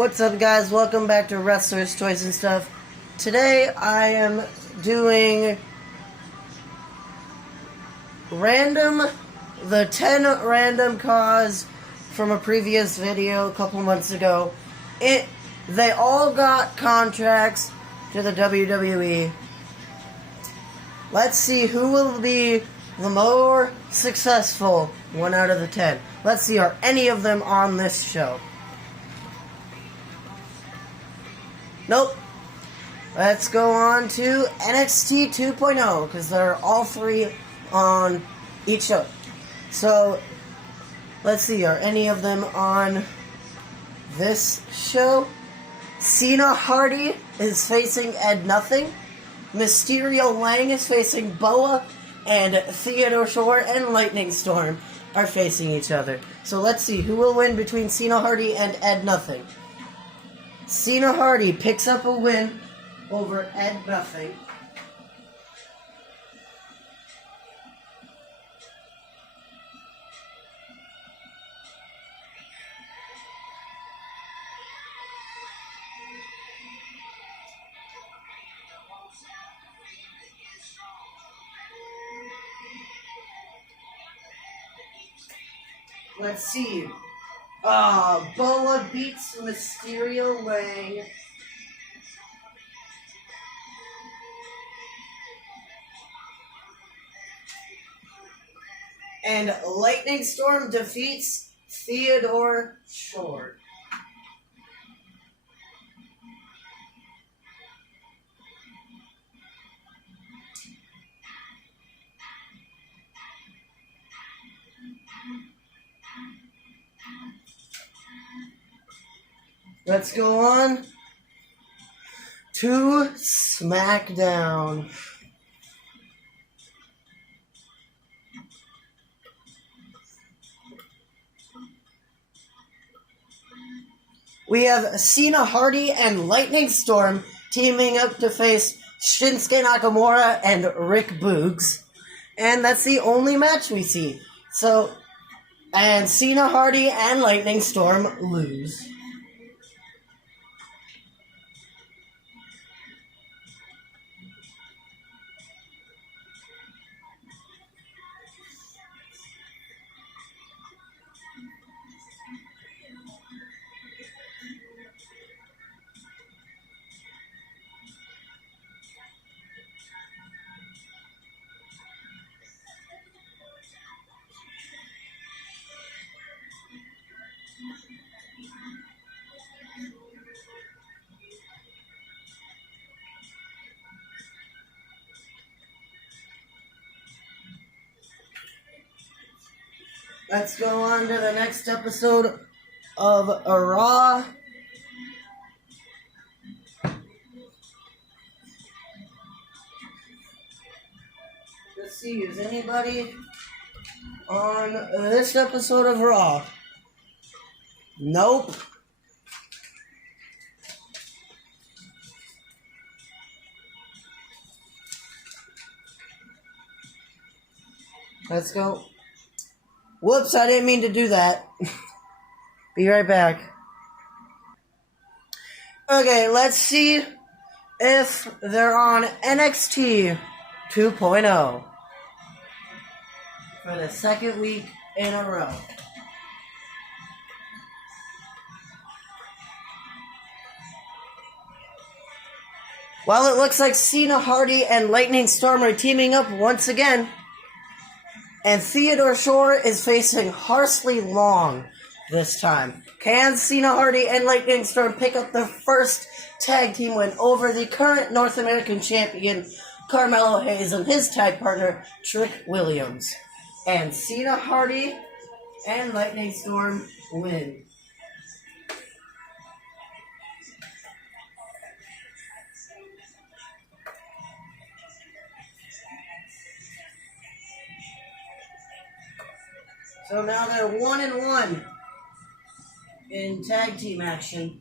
What's up, guys? Welcome back to Wrestlers, Toys, and Stuff. Today I am doing the 10 random CAWs from a previous video a couple months ago. They all got contracts to the WWE. Let's see who will be the more successful 1 out of the 10. Let's see, are any of them on this show? Nope. Let's go on to NXT 2.0, because they're all three on each show. So, let's see, are any of them on this show? Cena Hardy is facing Ed Nothing. Mysterio Lang is facing Boa. And Theodore Shore and Lightning Storm are facing each other. So let's see, who will win between Cena Hardy and Ed Nothing? Cena Hardy picks up a win over Ed Nothing. Let's see. Boa beats Mysterio Lang. And Lightning Storm defeats Theodore Shore. Let's go on to SmackDown. We have Cena Hardy and Lightning Storm teaming up to face Shinsuke Nakamura and Rick Boogs. And that's the only match we see. And Cena Hardy and Lightning Storm lose. Let's go on to the next episode of Raw. Let's see, is anybody on this episode of Raw? Nope. Let's go. Whoops, I didn't mean to do that. Be right back. Okay, let's see if they're on NXT 2.0 for the second week in a row. Well, it looks like Cena Hardy and Lightning Storm are teaming up once again. And Theodore Shore is facing Harsley Long this time. Can Cena Hardy and Lightning Storm pick up their first tag team win over the current North American champion, Carmelo Hayes, and his tag partner, Trick Williams? And Cena Hardy and Lightning Storm win. So now they're 1-1 in tag team action.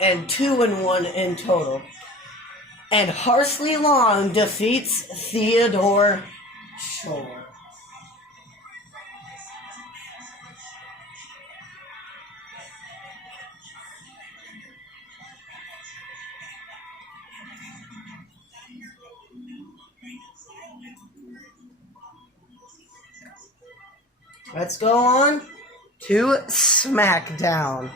And 2-1 in total. And Harsley Long defeats Theodore Shore. Let's go on to SmackDown.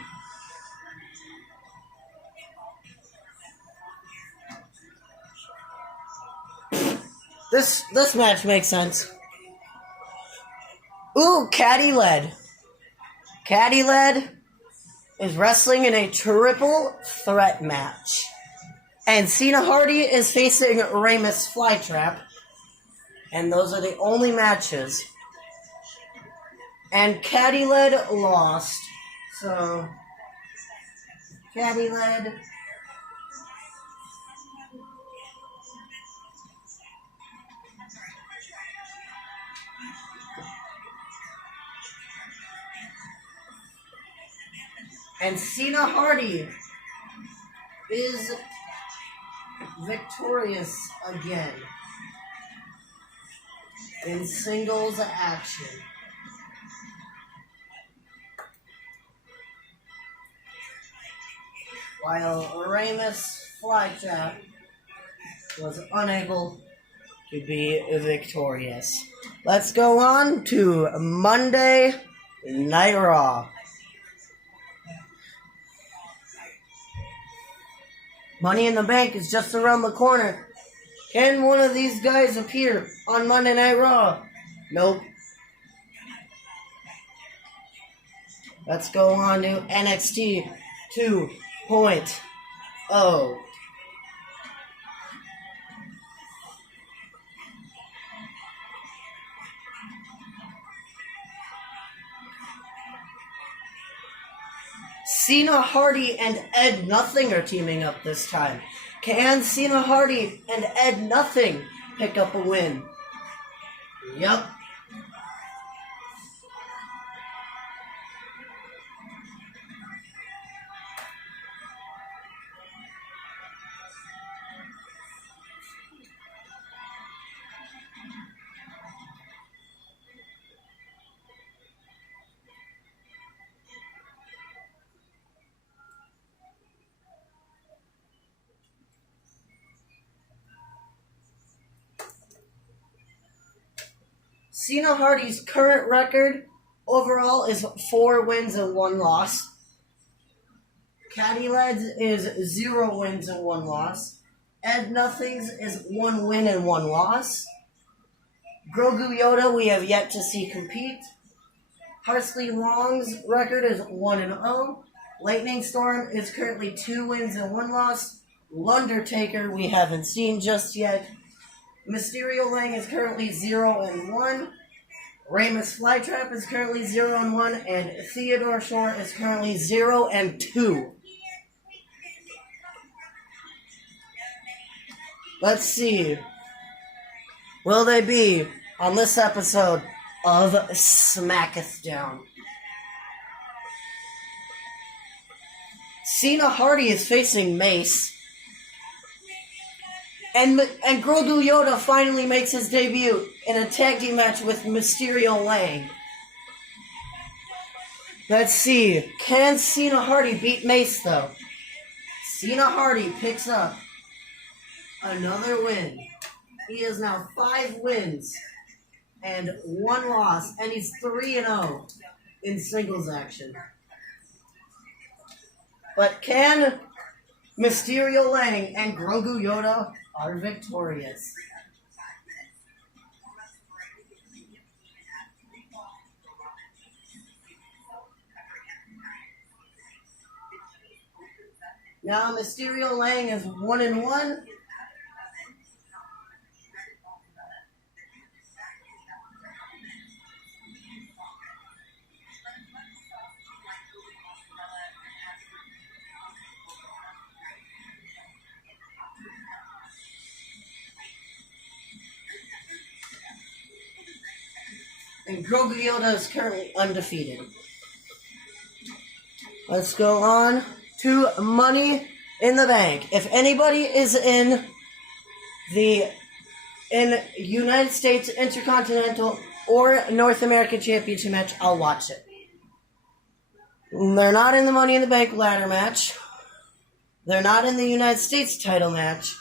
This match makes sense. Ooh, Caddy Led. Caddy Led is wrestling in a triple threat match. And Cena Hardy is facing Ramus Flytrap. And those are the only matches. And Caddy Led lost. So, Caddy Led. And Cena Hardy is victorious again in singles action. While Ramus Flytrap was unable to be victorious. Let's go on to Monday Night Raw. Money in the Bank is just around the corner. Can one of these guys appear on Monday Night Raw? Nope. Let's go on to NXT 2.0. Cena Hardy and Ed Nothing are teaming up this time. Can Cena Hardy and Ed Nothing pick up a win? Yup. Cena Hardy's current record overall is 4 wins and 1 loss. Caddy Led's is 0 wins and 1 loss. Ed Nothing's is 1 win and 1 loss. Grogu Yoda we have yet to see compete. Parsley Long's record is 1-0. Lightning Storm is currently 2 wins and 1 loss. L'Undertaker we haven't seen just yet. Mysterio Lang is currently 0-1. Ramus Flytrap is currently 0-1. And Theodore Shore is currently 0-2. Let's see. Will they be on this episode of SmackDown? Cena Hardy is facing Mace. And Grogu Yoda finally makes his debut in a tag team match with Mysterio Lang. Let's see. Can Cena Hardy beat Mace, though? Cena Hardy picks up another win. He is now 5 wins and 1 loss, and he's 3-0 in singles action. But can Mysterio Lang and Grogu Yoda are victorious? Now Mysterio Lang is 1-1. And Grogu Yoda is currently undefeated. Let's go on to Money in the Bank. If anybody is in United States Intercontinental or North American Championship match, I'll watch it. They're not in the Money in the Bank ladder match. They're not in the United States title match.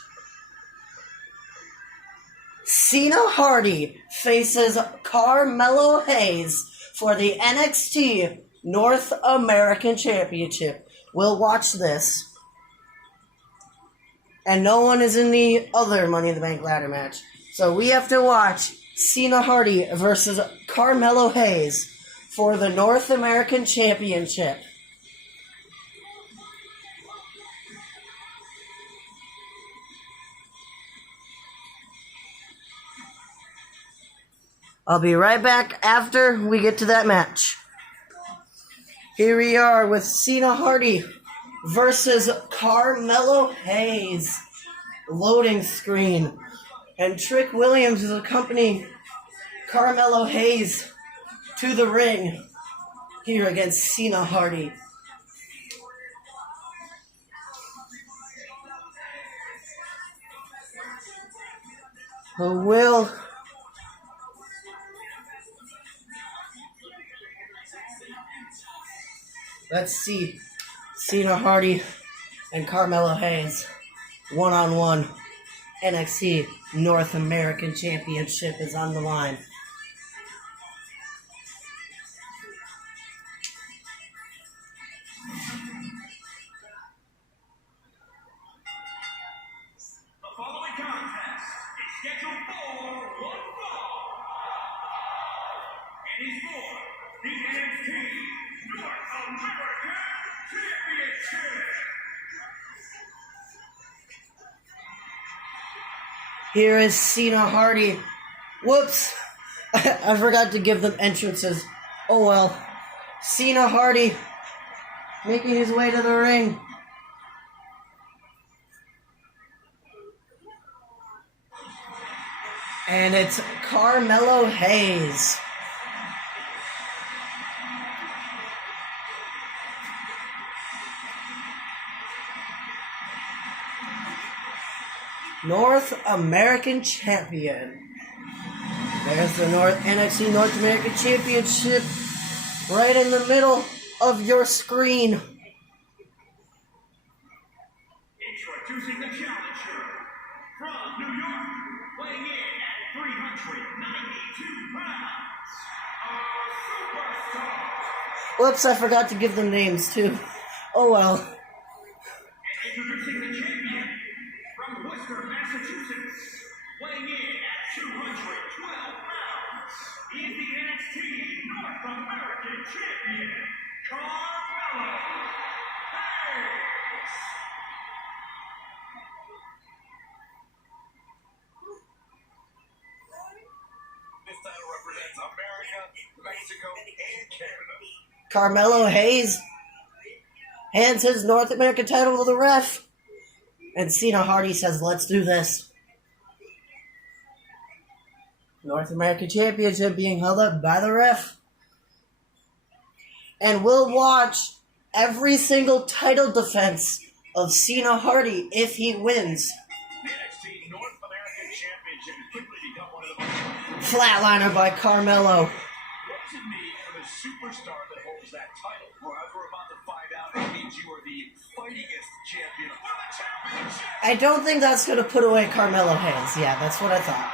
Cena Hardy faces Carmelo Hayes for the NXT North American Championship. We'll watch this. And no one is in the other Money in the Bank ladder match. So we have to watch Cena Hardy versus Carmelo Hayes for the North American Championship. I'll be right back after we get to that match. Here we are with Cena Hardy versus Carmelo Hayes. Loading screen. And Trick Williams is accompanying Carmelo Hayes to the ring here against Cena Hardy. Let's see. Cena Hardy and Carmelo Hayes. One-on-one. NXT North American Championship is on the line. The following contest is scheduled for one fall. It is for the NXT North American Championship. Here is Cena Hardy. Whoops. I forgot to give them entrances. Oh well. Cena Hardy making his way to the ring. And it's Carmelo Hayes. North American Champion. There's the NXT North American Championship right in the middle of your screen. Introducing the challenger from New York, weighing in at 392 pounds, a superstar. Whoops, I forgot to give them names too. Oh well. And introducing the champion from Worcester, Massachusetts, weighing in at 212 pounds, he is the NXT North American Champion, Carmelo Hayes. This title represents America, Mexico, and Canada. Carmelo Hayes hands his North American title to the ref. And Cena Hardy says, let's do this. North American Championship being held up by the ref. And we'll watch every single title defense of Cena Hardy if he wins. The NXT North American Championship has quickly become one of the most... Flatliner by Carmelo. What does it mean for the superstar that holds that title? Well, as we're about to find out, it means you are the fightingest champion for the championship. I don't think that's going to put away Carmelo Hayes. Yeah, that's what I thought.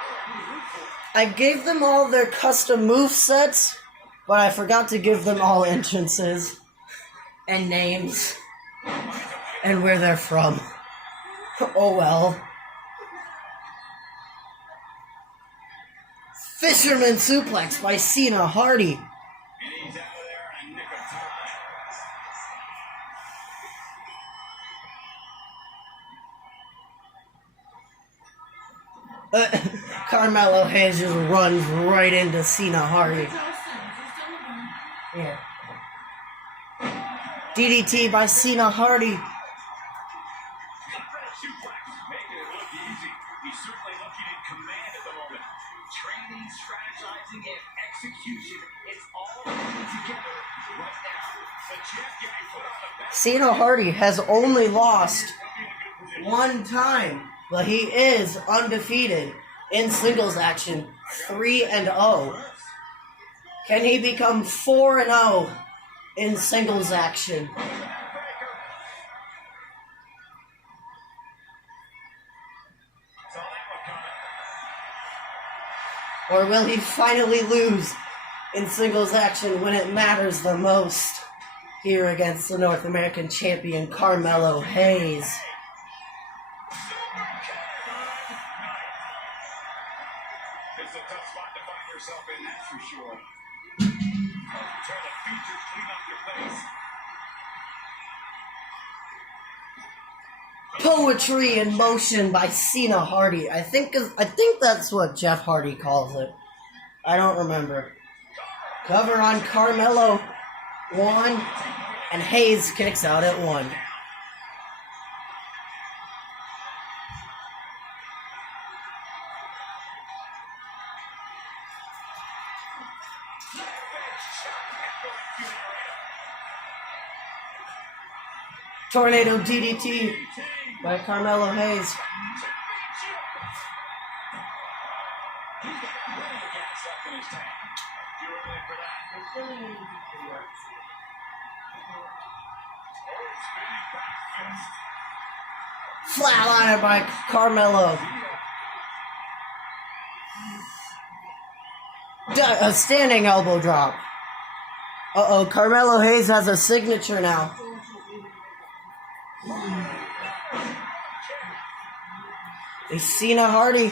I gave them all their custom movesets, but I forgot to give them all entrances and names and where they're from. Oh well. Fisherman suplex by Cena Hardy. And he's out of there in a nick of time. Carmelo Hayes just runs right into Cena Hardy. Yeah. DDT by Cena Hardy. Suplex, making it look easy. He's certainly looking in command at the moment. Training, strategizing, and execution. It's all coming together right now. The champ getting put on the back. Cena Hardy has only lost one time, but he is undefeated in singles action, 3-0. Can he become 4-0 in singles action? Or will he finally lose in singles action when it matters the most. Here against the North American champion Carmelo Hayes. It's a tough spot to find yourself in, that's for sure. Turn the features clean off your face. Poetry in motion by Cena Hardy. I think that's what Jeff Hardy calls it. I don't remember. Cover on Carmelo. 1. And Hayes kicks out at 1. Tornado DDT by Carmelo Hayes. Flatliner by Carmelo. A standing elbow drop. Uh-oh, Carmelo Hayes has a signature now. Is Cena Hardy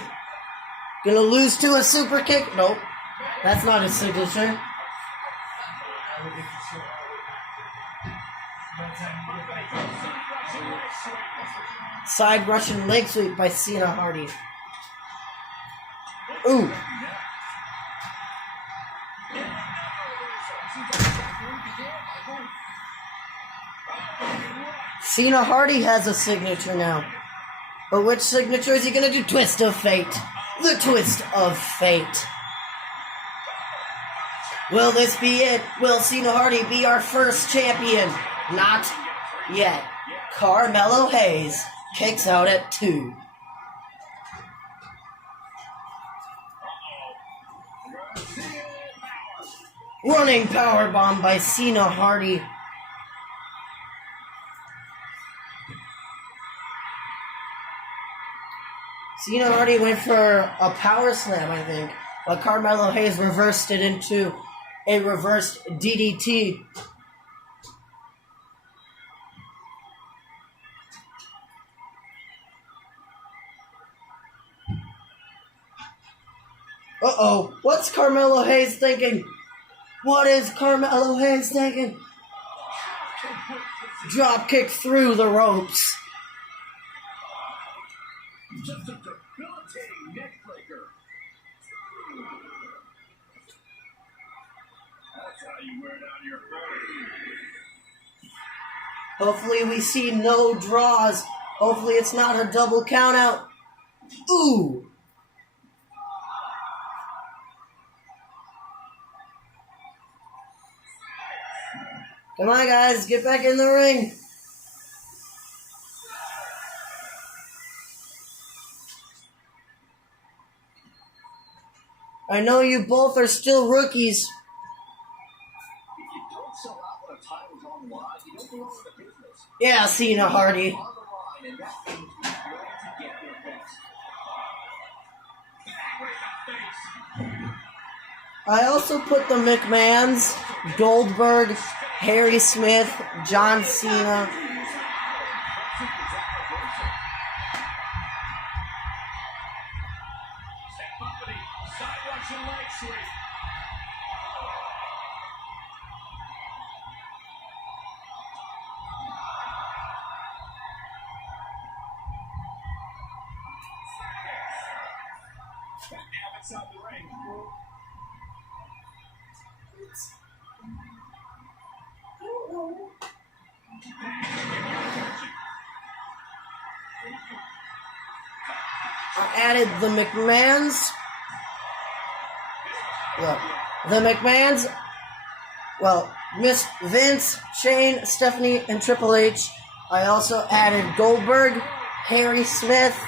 gonna lose to a super kick? Nope. That's not his signature. Side Russian leg sweep by Cena Hardy. Ooh. Cena Hardy has a signature now. But which signature is he going to do? Twist of Fate. The Twist of Fate. Will this be it? Will Cena Hardy be our first champion? Not yet. Carmelo Hayes kicks out at 2. Running powerbomb by Cena Hardy. Cena Hardy went for a power slam, I think, but Carmelo Hayes reversed it into a reversed DDT. Uh-oh, what's Carmelo Hayes thinking? What is Carmelo Hayes thinking? Drop kick through the ropes. Just a debilitating neck breaker. That's how you wear down your opponent. Hopefully we see no draws. Hopefully it's not a double count out. Ooh. Come on, guys, get back in the ring. I know you both are still rookies. If you don't sell out when a title's on the line, you don't belong in the business. Yeah, Cena Hardy. On the line, and that means you're going to get your best. I also put the McMahons, Goldberg, Harry Smith, John Cena. Outside the ring. I added the McMahons. Look, the McMahons. Well, Miss Vince, Shane, Stephanie, and Triple H. I also added Goldberg, Harry Smith,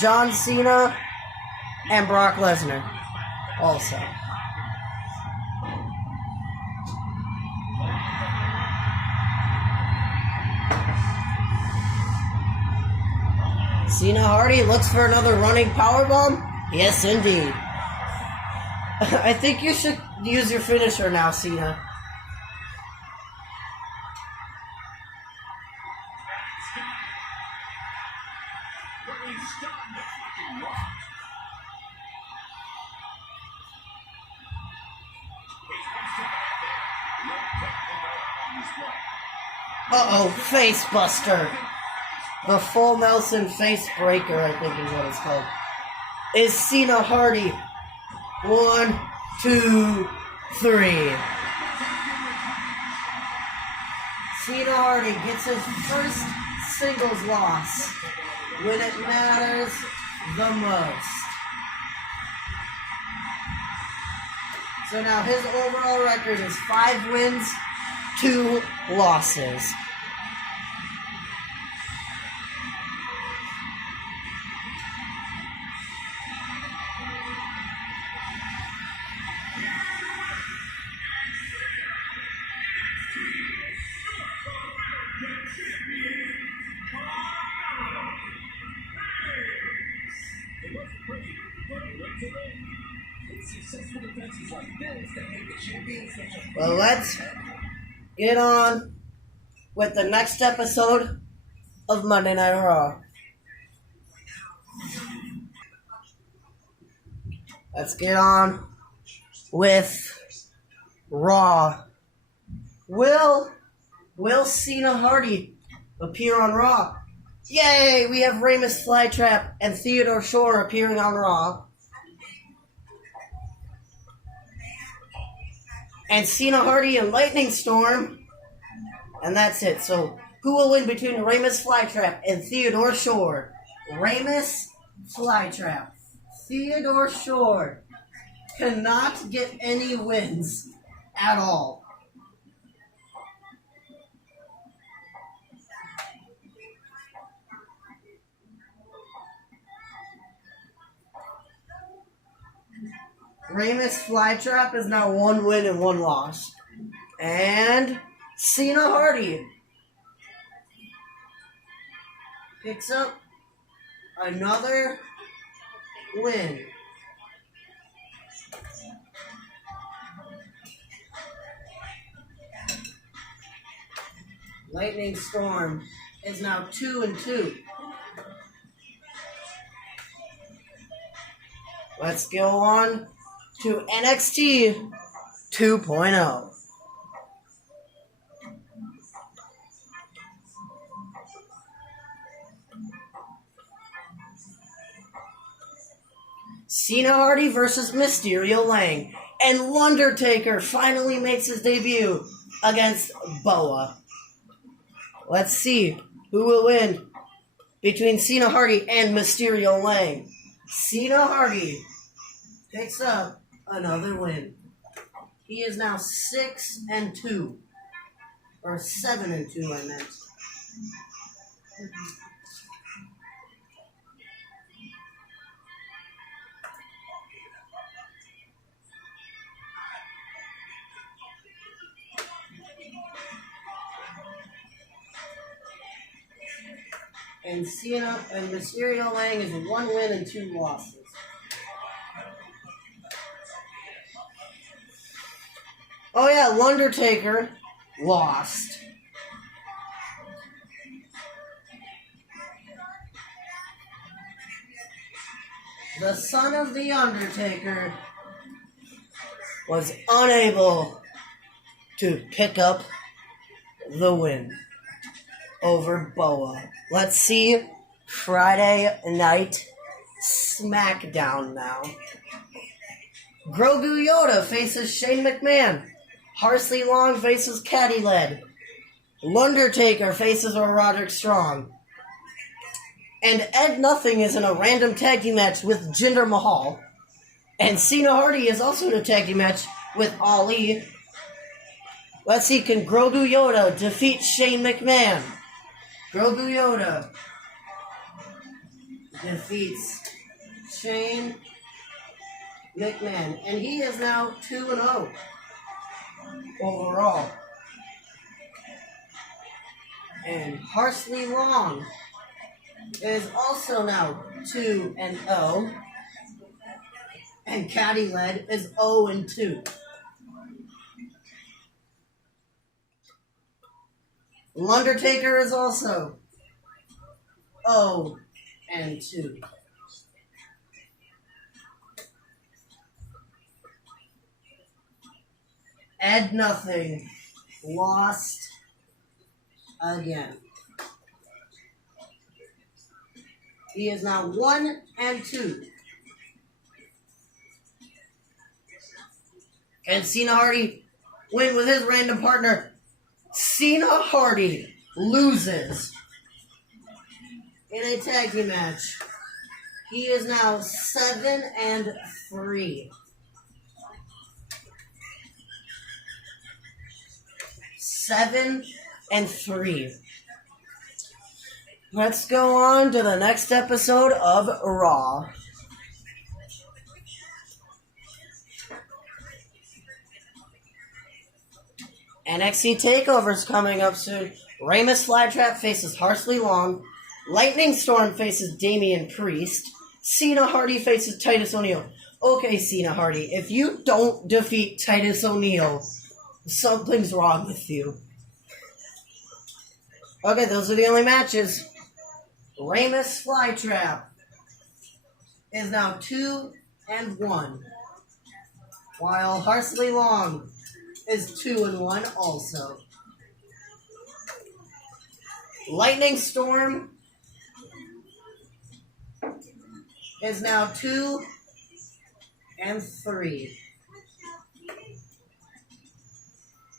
John Cena, and Brock Lesnar. Also. Cena Hardy looks for another running powerbomb? Yes, indeed. I think you should use your finisher now, Cena. Uh-oh, face buster. The full Nelson face breaker, I think is what it's called. Is Cena Hardy. 1, 2, 3. Cena Hardy gets his first singles loss when it matters the most. So now his overall record is 5 wins, 2 losses. Well, let's get on with the next episode of Monday Night Raw. Let's get on with Raw. Will Cena Hardy appear on Raw? Yay! We have Ramus Flytrap and Theodore Shore appearing on Raw. And Cena Hardy and Lightning Storm. And that's it. So, who will win between Ramus Flytrap and Theodore Shore? Ramus Flytrap. Theodore Shore cannot get any wins at all. Ramus Flytrap is now 1 win and 1 loss. And Cena Hardy picks up another win. Lightning Storm is now 2-2. Let's go on to NXT 2.0. Cena Hardy versus Mysterio Lang. And Undertaker finally makes his debut against Boa. Let's see who will win between Cena Hardy and Mysterio Lang. Cena Hardy picks up another win. He is now 6-2. Or 7-2, I meant. And Cena and Mysterio Lang is 1 win and 2 losses. Oh yeah, Undertaker lost. The son of the Undertaker was unable to pick up the win over Boa. Let's see Friday Night SmackDown now. Grogu Yoda faces Shane McMahon. Parsley Long faces Caddy Led. Undertaker faces Roderick Strong. And Ed Nothing is in a random tag team match with Jinder Mahal. And Cena Hardy is also in a tag team match with Ali. Let's see, can Grogu Yoda defeat Shane McMahon? Grogu Yoda defeats Shane McMahon. And he is now 2-0 overall. And Parsley Long is also now 2-0. And Caddy Led is 0-2. Undertaker is also 0-2. Ed Nothing lost again. He is now 1-2. Can Cena Hardy win with his random partner? Cena Hardy loses in a tag team match. He is now 7-3. 7-3. Let's go on to the next episode of Raw. NXT TakeOver's coming up soon. Ramus Flytrap faces Harsley Long. Lightning Storm faces Damian Priest. Cena Hardy faces Titus O'Neil. Okay, Cena Hardy, if you don't defeat Titus O'Neil, something's wrong with you. Okay, those are the only matches. Ramus Flytrap is now 2-1, while Harsley Long is 2-1 also. Lightning Storm is now 2-3.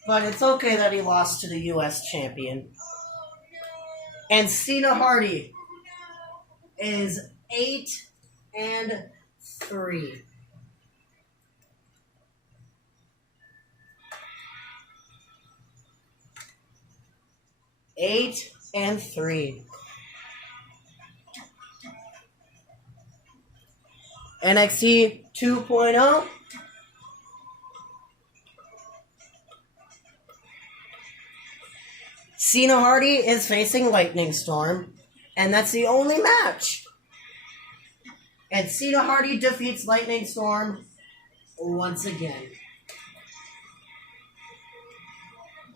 But it's okay that he lost to the U.S. champion. And Cena Hardy is 8-3. Eight and 3. NXT 2.0. Cena Hardy is facing Lightning Storm, and that's the only match. And Cena Hardy defeats Lightning Storm once again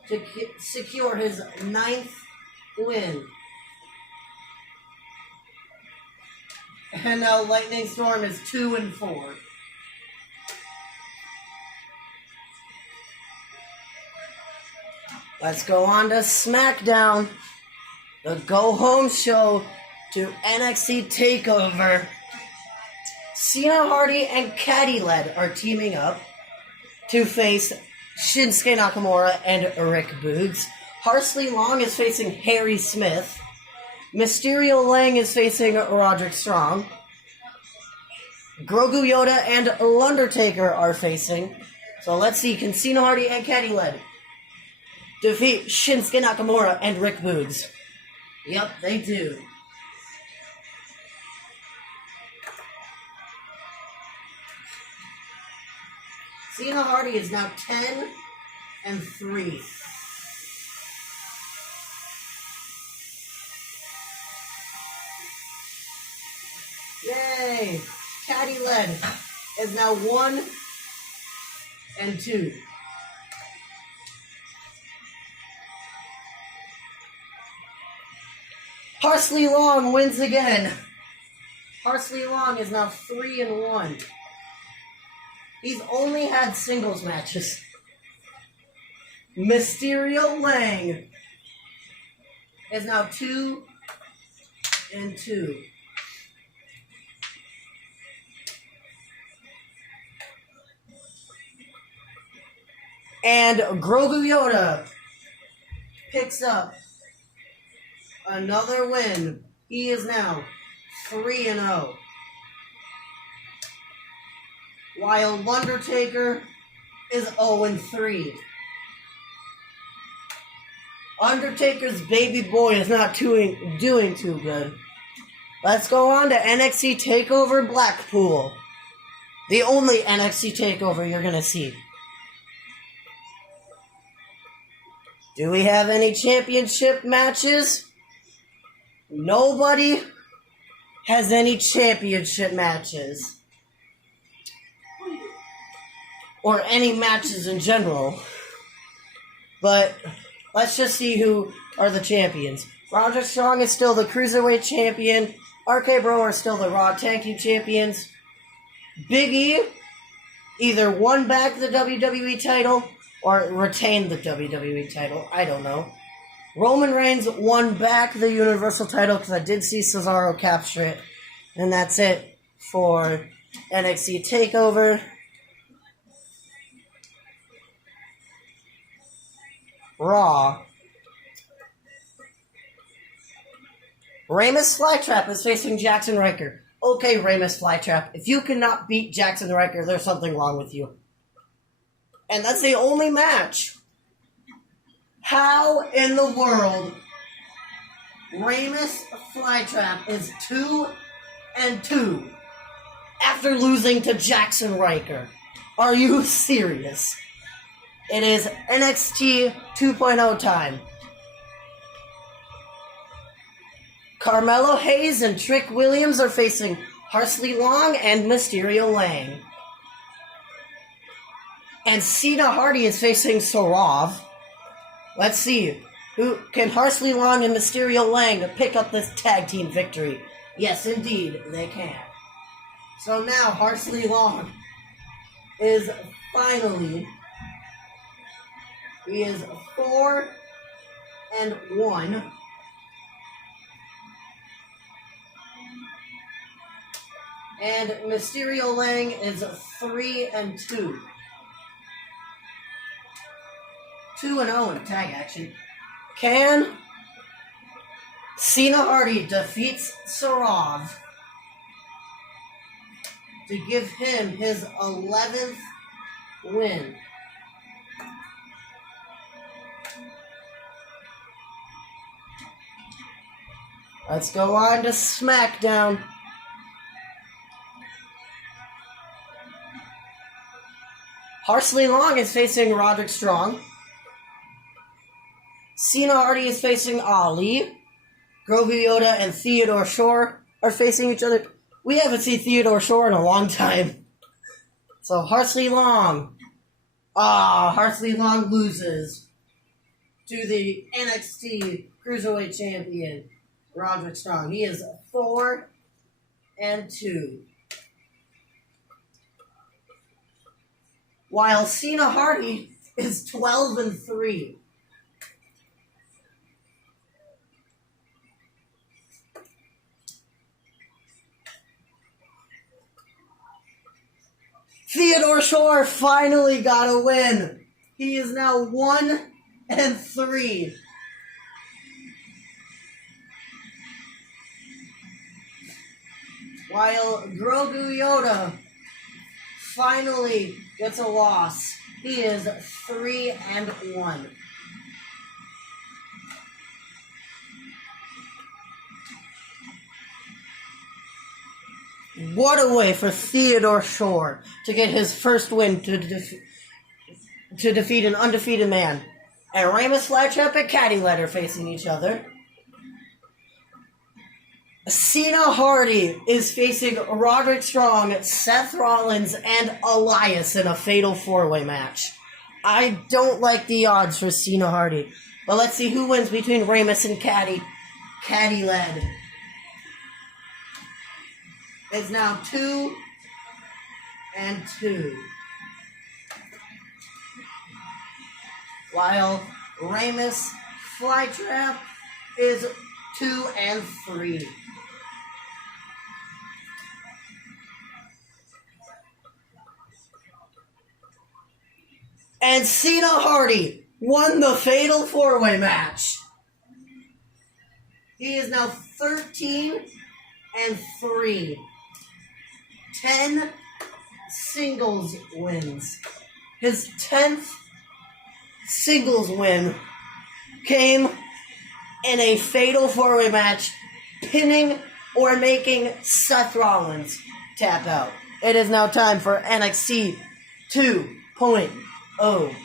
to secure his 9th win. And now Lightning Storm is 2-4. Let's go on to SmackDown, the go-home show to NXT TakeOver. Cena Hardy and Caddy Led are teaming up to face Shinsuke Nakamura and Rick Boogs. Harsley Long is facing Harry Smith. Mysterio Lang is facing Roderick Strong. Grogu Yoda and Undertaker are facing. So let's see, can Cena Hardy and Caddy Led defeat Shinsuke Nakamura and Rick Boogs? Yep, they do. Cena Hardy is now 10-3. Yay! Caddy Led is now 1-2. Harsley Long wins again. Harsley Long is now 3-1. He's only had singles matches. Mysterio Lang is now 2-2. And Grogu Yoda picks up another win. He is now 3-0. While Undertaker is 0-3. Undertaker's baby boy is not doing too good. Let's go on to NXT TakeOver Blackpool. The only NXT TakeOver you're going to see. Do we have any championship matches? Nobody has any championship matches. Or any matches in general. But let's just see who are the champions. Roderick Strong is still the Cruiserweight Champion. RK Bro are still the Raw Tag Team Champions. Big E either won back the WWE title or retained the WWE title. I don't know. Roman Reigns won back the Universal title because I did see Cesaro capture it. And that's it for NXT TakeOver. Raw. Ramus Flytrap is facing Jackson Ryker. Okay, Ramus Flytrap, if you cannot beat Jackson Ryker, there's something wrong with you. And that's the only match. How in the world Ramus Flytrap is 2-2 after losing to Jackson Ryker? Are you serious? It is NXT 2.0 time. Carmelo Hayes and Trick Williams are facing Parsley Long and Mysterio Lang. And Cena Hardy is facing Sorov. Let's see. Who can Parsley Long and Mysterio Lang pick up this tag team victory? Yes, indeed, they can. So now Parsley Long is finally... He is 4-1. And Mysterio Lang is 3-2. 2-0 in tag action. Can Cena Hardy defeats Sorov to give him his 11th win? Let's go on to SmackDown. Parsley Long is facing Roderick Strong. Cena Hardy is facing Ali. Groovy Yoda and Theodore Shore are facing each other. We haven't seen Theodore Shore in a long time. So Parsley Long. Parsley Long loses to the NXT Cruiserweight Champion, Roderick Strong. He is 4-2. While Cena Hardy is 12-3. Theodore Shore finally got a win. He is now 1-3. While Grogu Yoda finally gets a loss. He is 3-1. What a way for Theodore Shore to get his first win to defeat an undefeated man. And Ramus Flytrap and Caddy Letter facing each other. Cena Hardy is facing Roderick Strong, Seth Rollins, and Elias in a fatal four-way match. I don't like the odds for Cena Hardy. But let's see who wins between Ramus and Caddy. Caddy led. It's now 2-2. While Ramus Flytrap is 2-3. And Cena Hardy won the fatal four-way match. He is now 13-3. 10 singles wins. His 10th singles win came in a fatal four-way match, pinning or making Seth Rollins tap out. It is now time for NXT 2.0.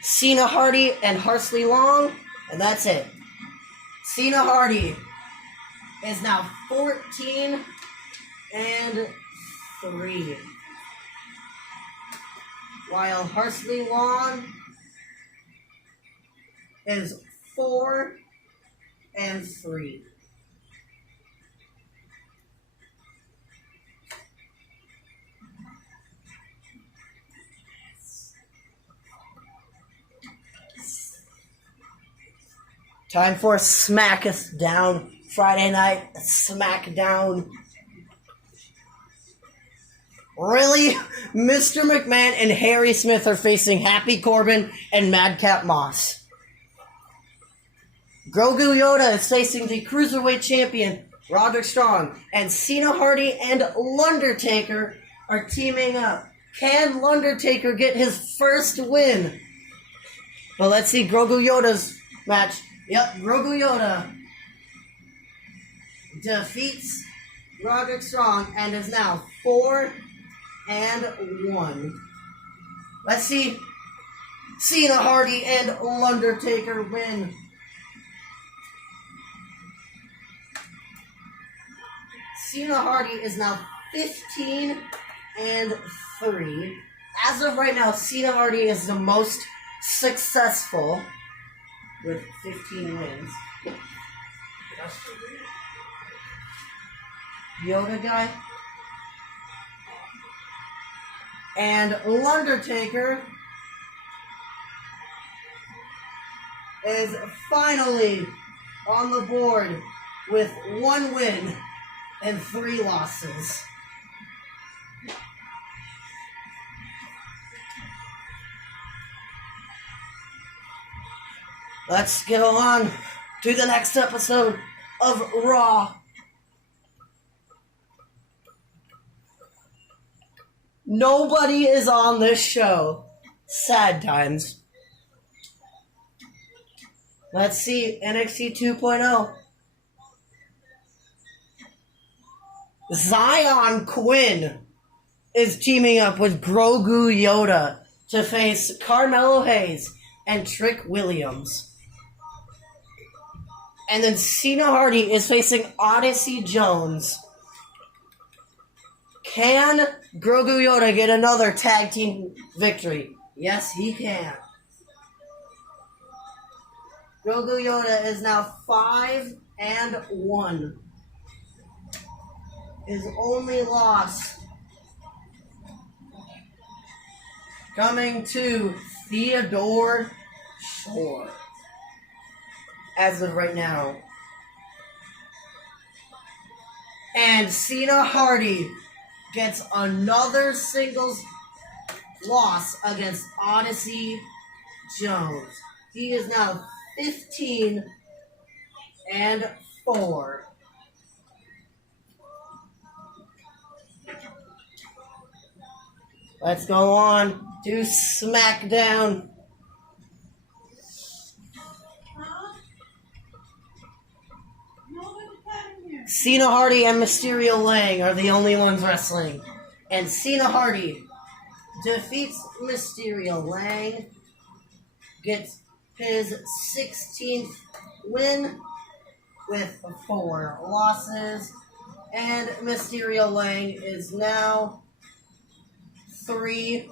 Cena Hardy and Parsley Long, and that's it. Cena Hardy is now 14-3. while Harsley Lawn is 4-3. Time for Smack Us Down. Friday night SmackDown. Really? Mr. McMahon and Harry Smith are facing Happy Corbin and Madcap Moss. Grogu Yoda is facing the Cruiserweight Champion, Roderick Strong. And Cena Hardy and Lundertaker are teaming up. Can Lundertaker get his first win? But let's see Grogu Yoda's match. Yep, Grogu Yoda defeats Roderick Strong and is now 4-1. Let's see Cena Hardy and Lundertaker win. Cena Hardy is now 15-3. As of right now, Cena Hardy is the most successful with 15 wins. Yoda guy. And Lundertaker is finally on the board with 1 win and 3 losses. Let's go on to the next episode of Raw. Nobody is on this show. Sad times. Let's see NXT 2.0. Zion Quinn is teaming up with Grogu Yoda to face Carmelo Hayes and Trick Williams. And then Cena Hardy is facing Odyssey Jones. Can Grogu Yoda get another tag team victory? Yes, he can. Grogu Yoda is now 5-1. His only loss coming to Theodore Shore as of right now. And Cena Hardy gets another singles loss against Odyssey Jones. He is now 15-4. Let's go on to SmackDown. Cena Hardy and Mysterio Lang are the only ones wrestling. And Cena Hardy defeats Mysterio Lang, gets his 16th win with 4 losses. And Mysterio Lang is now 3-3.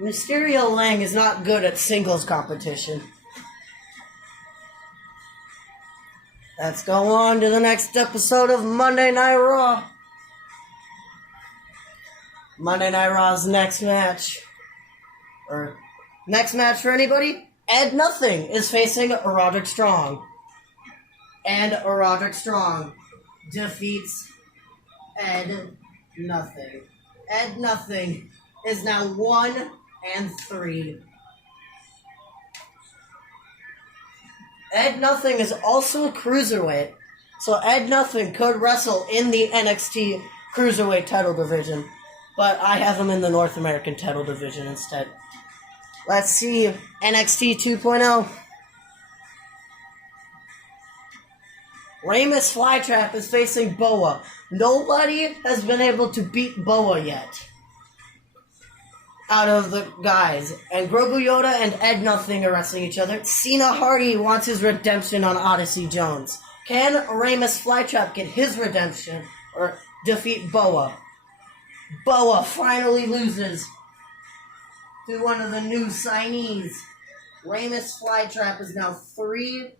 Mysterio Lang is not good at singles competition. Let's go on to the next episode of Monday Night Raw. Monday Night Raw's next match. Or next match for anybody? Ed Nothing is facing Roderick Strong. And Roderick Strong defeats Ed Nothing. Ed Nothing is now 1-3. Ed Nothing is also a cruiserweight, so Ed Nothing could wrestle in the NXT Cruiserweight title division, but I have him in the North American title division instead. Let's see NXT 2.0. Ramus Flytrap is facing Boa. Nobody has been able to beat Boa yet. out of the guys. And Grogu Yoda and Ed Nothing are wrestling each other. Cena Hardy wants his redemption on Odyssey Jones. Can Ramus Flytrap get his redemption or defeat Boa? Boa finally loses to one of the new signees. Ramus Flytrap is now 3-3.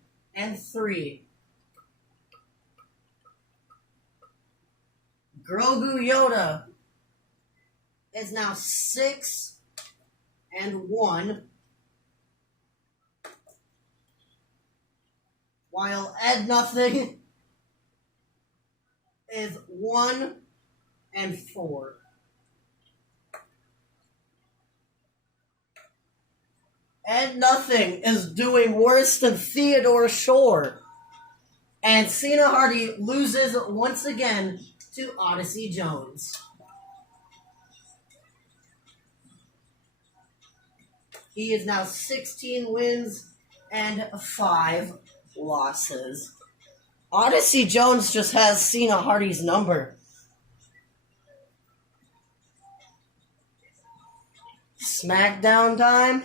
Grogu Yoda is now 6-1. While Ed Nothing is 1-4. Ed Nothing is doing worse than Theodore Shore. And Cena Hardy loses once again to Odyssey Jones. He is now 16 wins and 5 losses. Odyssey Jones just has Cena Hardy's number. SmackDown time.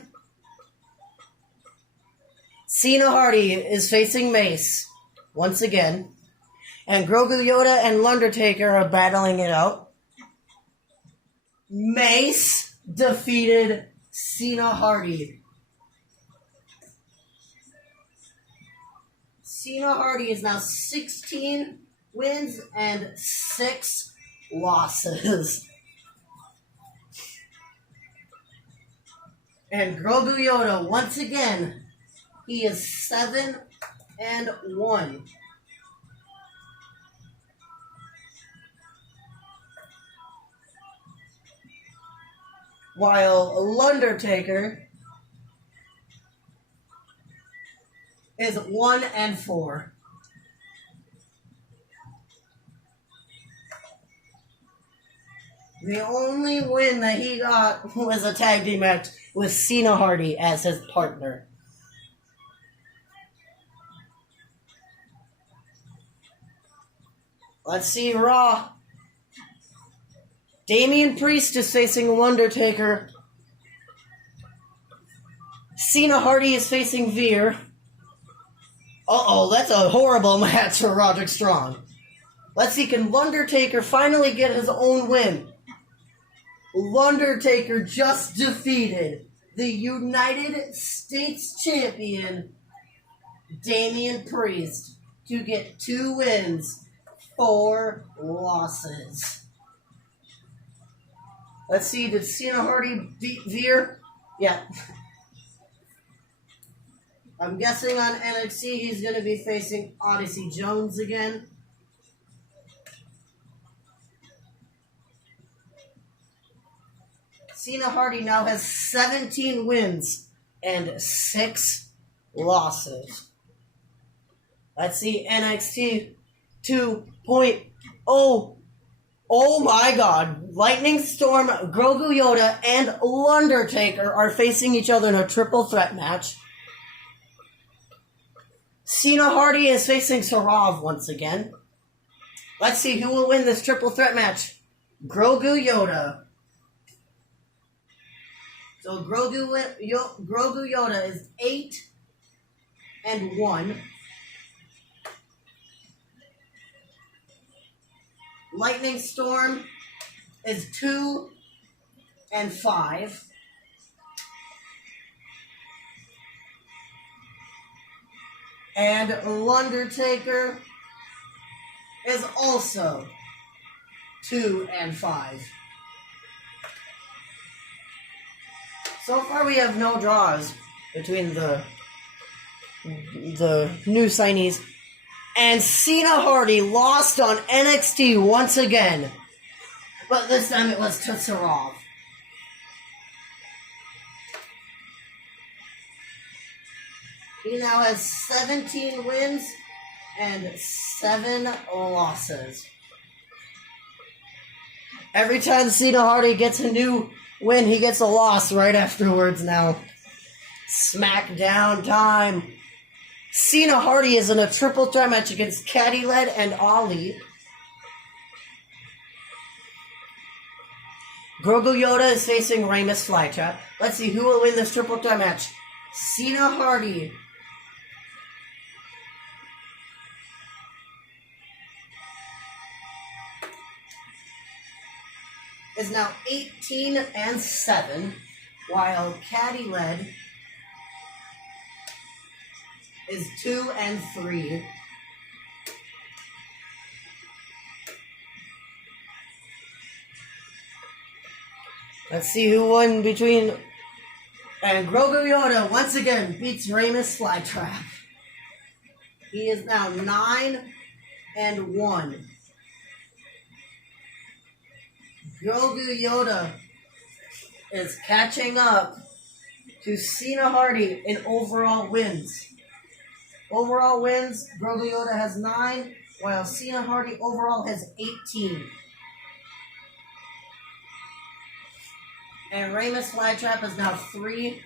Cena Hardy is facing Mace once again. And Grogu Yoda and Lundertaker are battling it out. Mace defeated Cena Hardy. Cena Hardy is now 16 wins and 6 losses. And Grogu Yoda, once again, he is 7-1. While Lundertaker is 1-4. The only win that he got was a tag team match with Cena Hardy as his partner. Let's see Raw. Damian Priest is facing Undertaker. Cena Hardy is facing Veer. Uh-oh, that's a horrible match for Roderick Strong. Let's see, can Undertaker finally get his own win? Undertaker just defeated the United States Champion, Damian Priest, to get 2 wins, 4 losses. Let's see, did Cena Hardy beat Veer? Yeah. I'm guessing on NXT he's going to be facing Odyssey Jones again. Cena Hardy now has 17 wins and 6 losses. Let's see, NXT 2.0. Oh my god. Lightning Storm, Grogu Yoda, and Undertaker are facing each other in a triple threat match. Cena Hardy is facing Sarov once again. Let's see who will win this triple threat match. Grogu Yoda. So Grogu Yoda is 8-1. Lightning Storm is 2-5. And Undertaker is also 2-5. So far we have no draws between the new signees. And Cena Hardy lost on NXT once again. But this time it was to Sarov. He now has 17 wins and 7 losses. Every time Cena Hardy gets a new win, he gets a loss right afterwards now. SmackDown time. Cena Hardy is in a triple threat match against Caddy Led and Ali. Grogu Yoda is facing Ramus Flytrap. Let's see who will win this triple threat match. Cena Hardy is now 18-7, while Caddy Led is 2-3. Let's see who won between... And Grogu Yoda once again beats Ramus Flytrap. He is now 9-1. Grogu Yoda is catching up to Cena Hardy in overall wins. Overall wins, Grogu Yoda has 9, while Cena Hardy overall has 18. And Ramus Flytrap is now 3-4.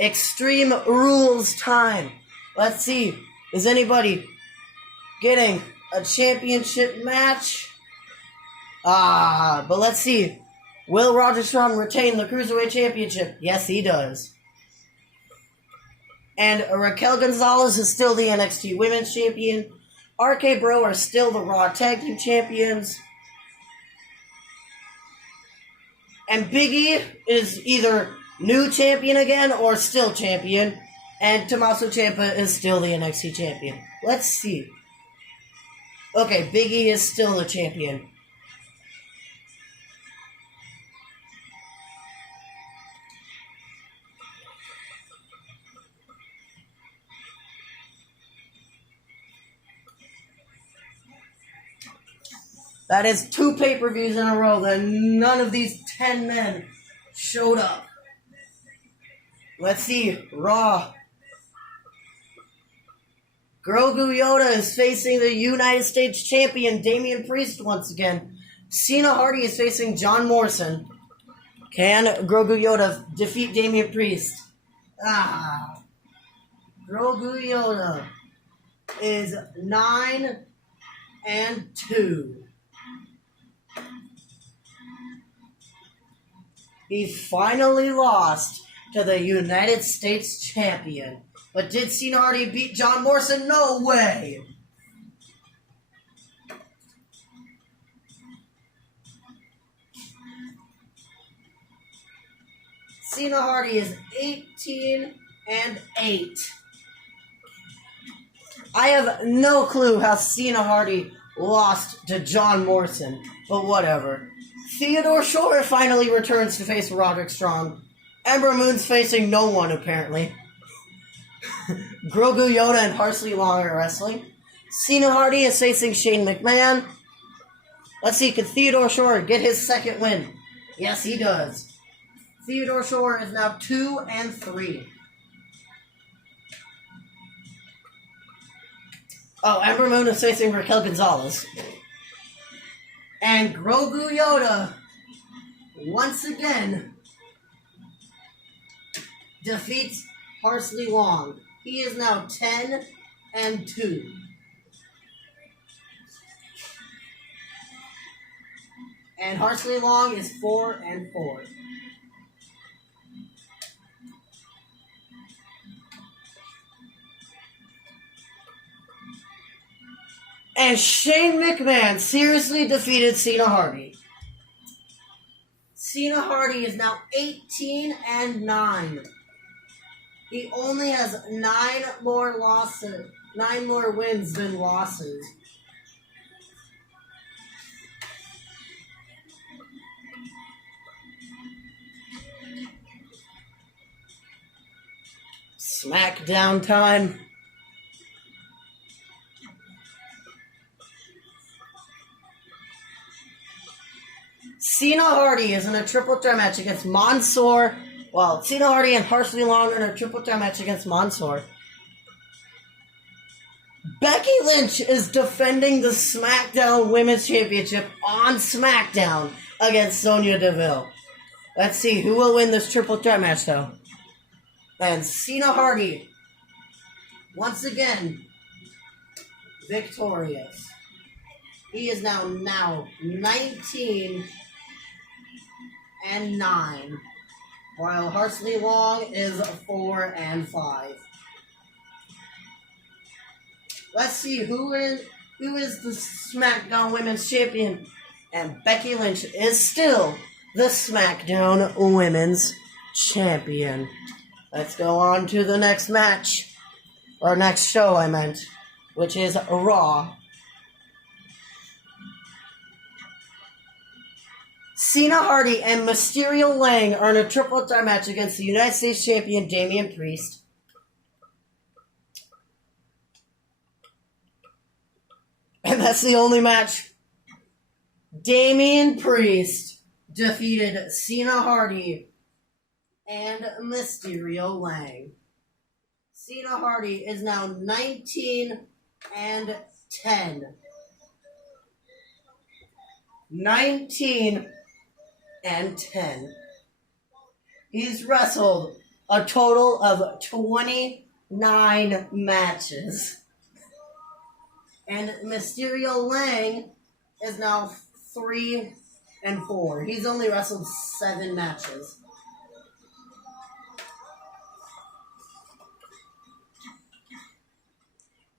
Extreme Rules time. Let's see. Is anybody getting a championship match? But let's see. Will Roderick Strong retain the Cruiserweight Championship? Yes, he does. And Raquel Gonzalez is still the NXT Women's Champion. RK Bro are still the Raw Tag Team Champions. And Big E is either new champion again or still champion. And Tommaso Ciampa is still the NXT champion. Let's see. Okay, Big E is still the champion. That is 2 pay-per-views in a row that none of these 10 men showed up. Let's see. Raw. Grogu Yoda is facing the United States Champion Damian Priest once again. Cena Hardy is facing John Morrison. Can Grogu Yoda defeat Damian Priest? Grogu Yoda is 9-2. He finally lost to the United States Champion. But did Cena Hardy beat John Morrison? No way! Cena Hardy is 18-8. I have no clue how Cena Hardy lost to John Morrison, but whatever. Theodore Shore finally returns to face Roderick Strong. Ember Moon's facing no one, apparently. Grogu Yoda and Parsley Long are wrestling. Cena Hardy is facing Shane McMahon. Let's see, can Theodore Shore get his second win? Yes, he does. Theodore Shore is now 2-3. Oh, Ember Moon is facing Raquel Gonzalez. And Grogu Yoda, once again, defeats Parsley Long. He is now 10-2. And Parsley Long is 4-4. And Shane McMahon seriously defeated Cena Hardy. Cena Hardy is now 18-9. He only has 9 more wins than losses. SmackDown time. Cena Hardy is in a triple threat match against Mansoor. Well, Cena Hardy and Parsley Long in a triple threat match against Mansoor. Becky Lynch is defending the SmackDown Women's Championship on SmackDown against Sonya Deville. Let's see who will win this triple threat match, though. And Cena Hardy, once again, victorious. He is now 19-9, while Harsley Long is 4-5. Let's see who is the SmackDown Women's Champion. And Becky Lynch is still the SmackDown Women's Champion. Let's go on to the next match. Or next show, I meant. Which is Raw. Cena Hardy and Mysterio Lang are in a triple threat match against the United States Champion Damian Priest. And that's the only match. Damian Priest defeated Cena Hardy and Mysterio Lang. Cena Hardy is now 19-10. 19-10. He's wrestled a total of 29 matches. And Mysterio Lang is now 3-4. He's only wrestled 7 matches.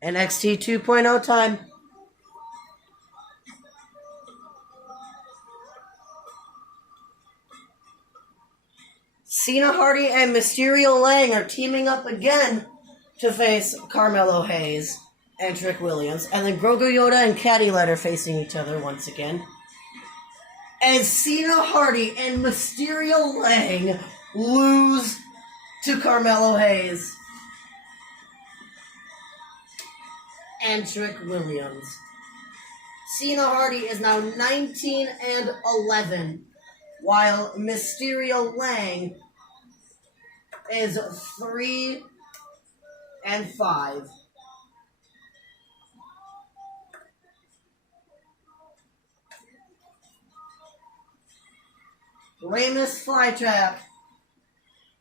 NXT 2.0 time. Cena Hardy and Mysterio Lang are teaming up again to face Carmelo Hayes and Trick Williams. And then Grogu Yoda and Caddy Led are facing each other once again. And Cena Hardy and Mysterio Lang lose to Carmelo Hayes and Trick Williams. Cena Hardy is now 19-11, while Mysterio Lang is 3-5. Ramus Flytrap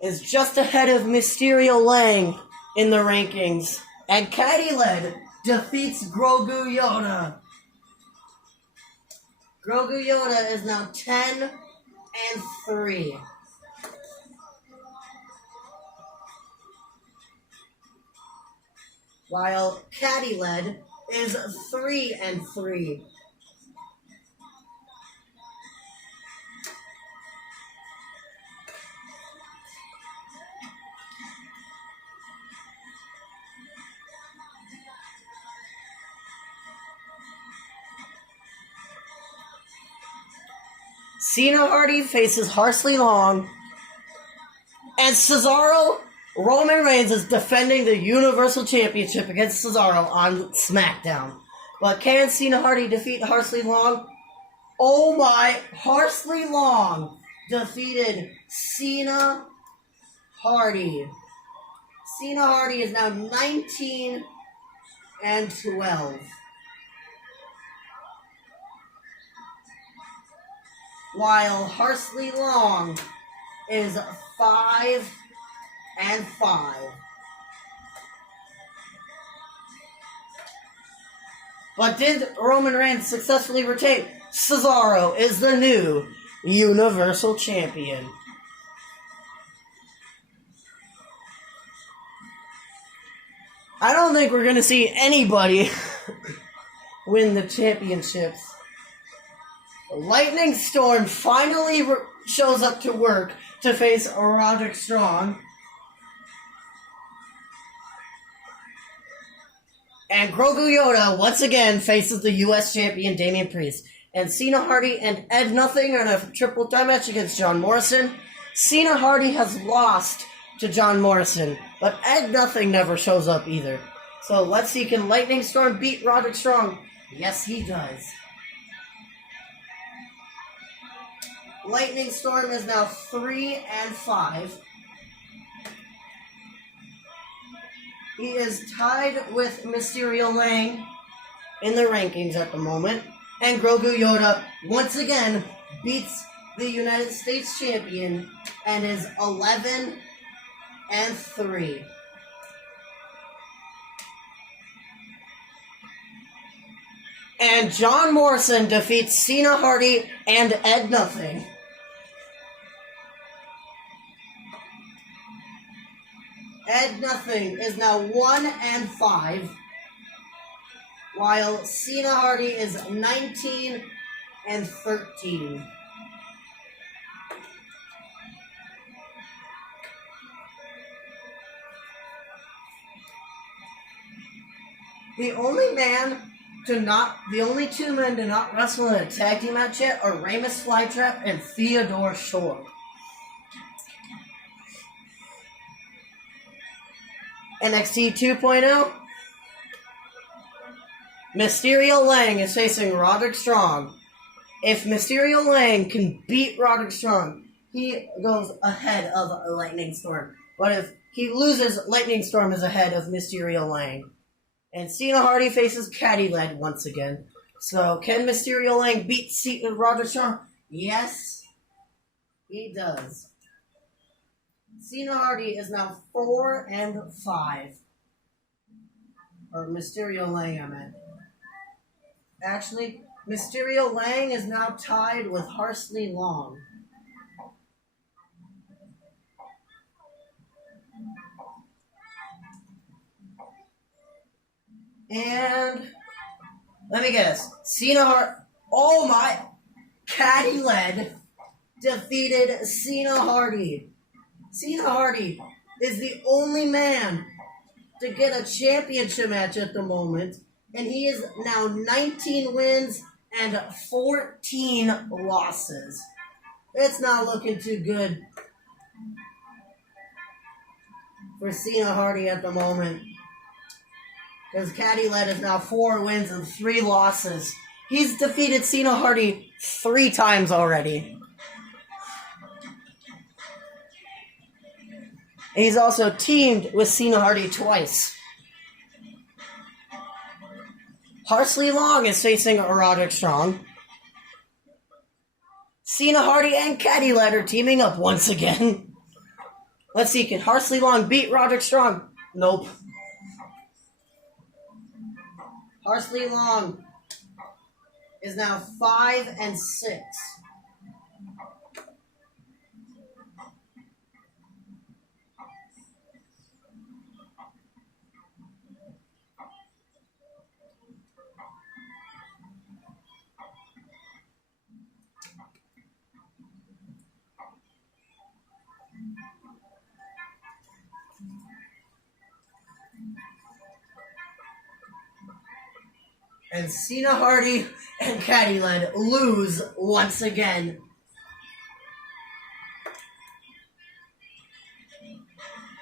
is just ahead of Mysterio Lang in the rankings, and Caddy Led defeats Grogu Yoda. Grogu Yoda is now 10-3. While Caddy Led is 3-3. Cena Hardy faces Harsley Long, and Cesaro. Roman Reigns is defending the Universal Championship against Cesaro on SmackDown. But can Cena Hardy defeat Harsley Long? Oh my, Harsley Long defeated Cena Hardy. Cena Hardy is now 19-12. While Harsley Long is 5-5. But did Roman Reigns successfully retain? Cesaro is the new Universal Champion. I don't think we're going to see anybody win the championships. Lightning Storm finally shows up to work to face Roderick Strong. And Grogu Yoda once again faces the U.S. champion Damian Priest. And Cena Hardy and Ed Nothing are in a triple threat match against John Morrison. Cena Hardy has lost to John Morrison, but Ed Nothing never shows up either. So let's see, can Lightning Storm beat Roderick Strong? Yes, he does. Lightning Storm is now 3-5. He is tied with Mysterio Lang in the rankings at the moment. And Grogu Yoda once again beats the United States champion and is 11-3. And John Morrison defeats Cena Hardy and Ed Nothing. Ed Nothing is now 1-5, while Cena Hardy is 19-13. The only two men to not wrestle in a tag team match yet are Ramus Flytrap and Theodore Shore. NXT 2.0. Mysterio Lang is facing Roderick Strong. If Mysterio Lang can beat Roderick Strong, he goes ahead of Lightning Storm. But if he loses, Lightning Storm is ahead of Mysterio Lang. And Cena Hardy faces Caddy Led once again. So, can Mysterio Lang beat Roderick Strong? Yes, he does. Cena Hardy is now 4-5. Or Mysterio Lang, I meant. Actually, Mysterio Lang is now tied with Harsley Long. And let me guess. Cena Hardy. Oh my! Caddy Led defeated Cena Hardy. Cena Hardy is the only man to get a championship match at the moment, and he is now 19 wins and 14 losses. It's not looking too good for Cena Hardy at the moment, because Caddy Led is now 4 wins and 3 losses. He's defeated Cena Hardy 3 times already. And he's also teamed with Cena Hardy twice. Harsley Long is facing Roderick Strong. Cena Hardy and Caddy Led are teaming up once again. Let's see, can Harsley Long beat Roderick Strong? Nope. Harsley Long is now 5-6. And Cena Hardy and Caddy Led lose once again.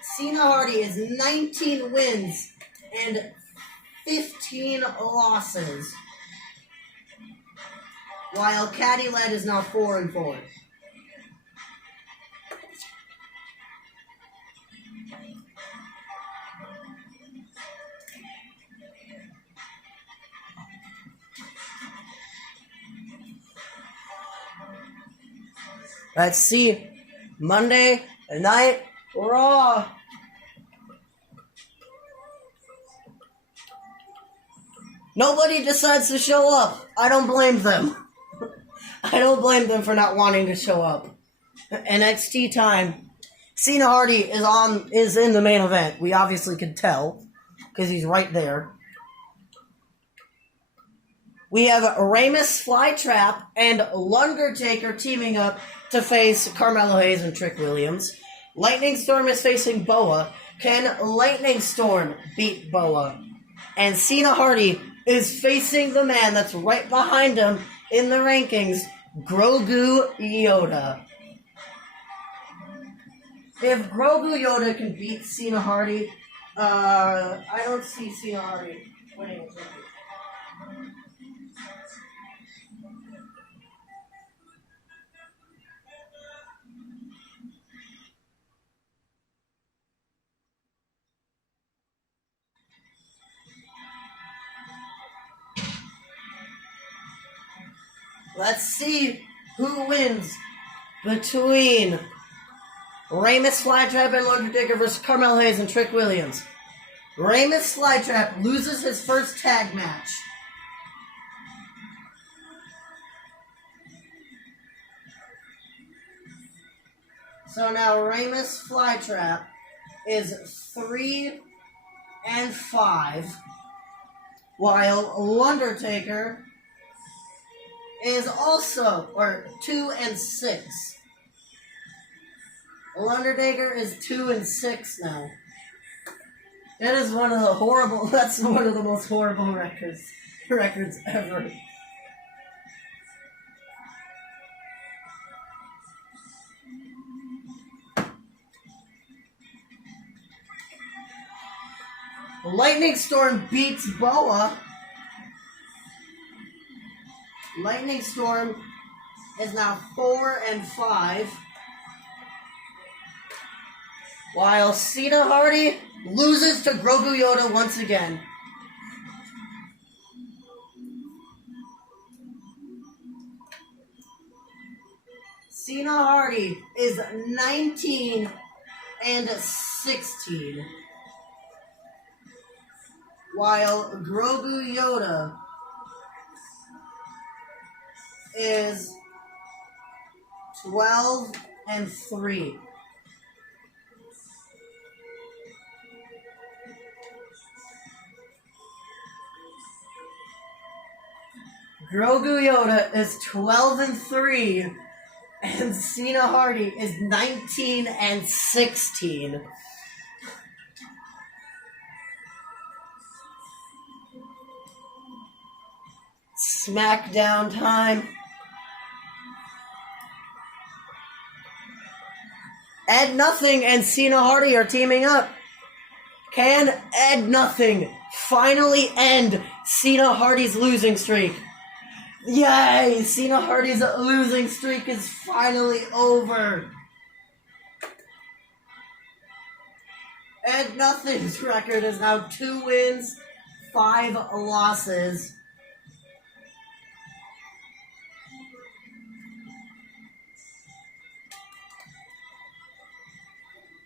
Cena Hardy is 19 wins and 15 losses, while Caddy Led is now 4-4. Let's see. Monday Night Raw. Nobody decides to show up. I don't blame them. I don't blame them for not wanting to show up. NXT time. Cena Hardy is in the main event. We obviously could tell, because he's right there. We have Ramus Flytrap and Lundertaker teaming up to face Carmelo Hayes and Trick Williams. Lightning Storm is facing Boa. Can Lightning Storm beat Boa? And Cena Hardy is facing the man that's right behind him in the rankings, Grogu Yoda. If Grogu Yoda can beat Cena Hardy, I don't see Cena Hardy winning. Let's see who wins between Ramus Flytrap and Undertaker versus Carmelo Hayes and Trick Williams. Ramus Flytrap loses his first tag match. So now Ramus Flytrap is 3-5, while Undertaker is also, or 2-6. Undertaker is 2-6 now. That is one of the horrible, that's one of the most horrible records ever. Lightning Storm beats Boa. Lightning Storm is now 4-5. While Cena Hardy loses to Grogu Yoda once again. Cena Hardy is 19-16. While Grogu Yoda is 12-3. Grogu Yoda is 12-3, and Cena Hardy is 19-16. SmackDown time. Ed Nothing and Cena Hardy are teaming up. Can Ed Nothing finally end Cena Hardy's losing streak? Yay! Cena Hardy's losing streak is finally over. Ed Nothing's record is now 2 wins, 5 losses.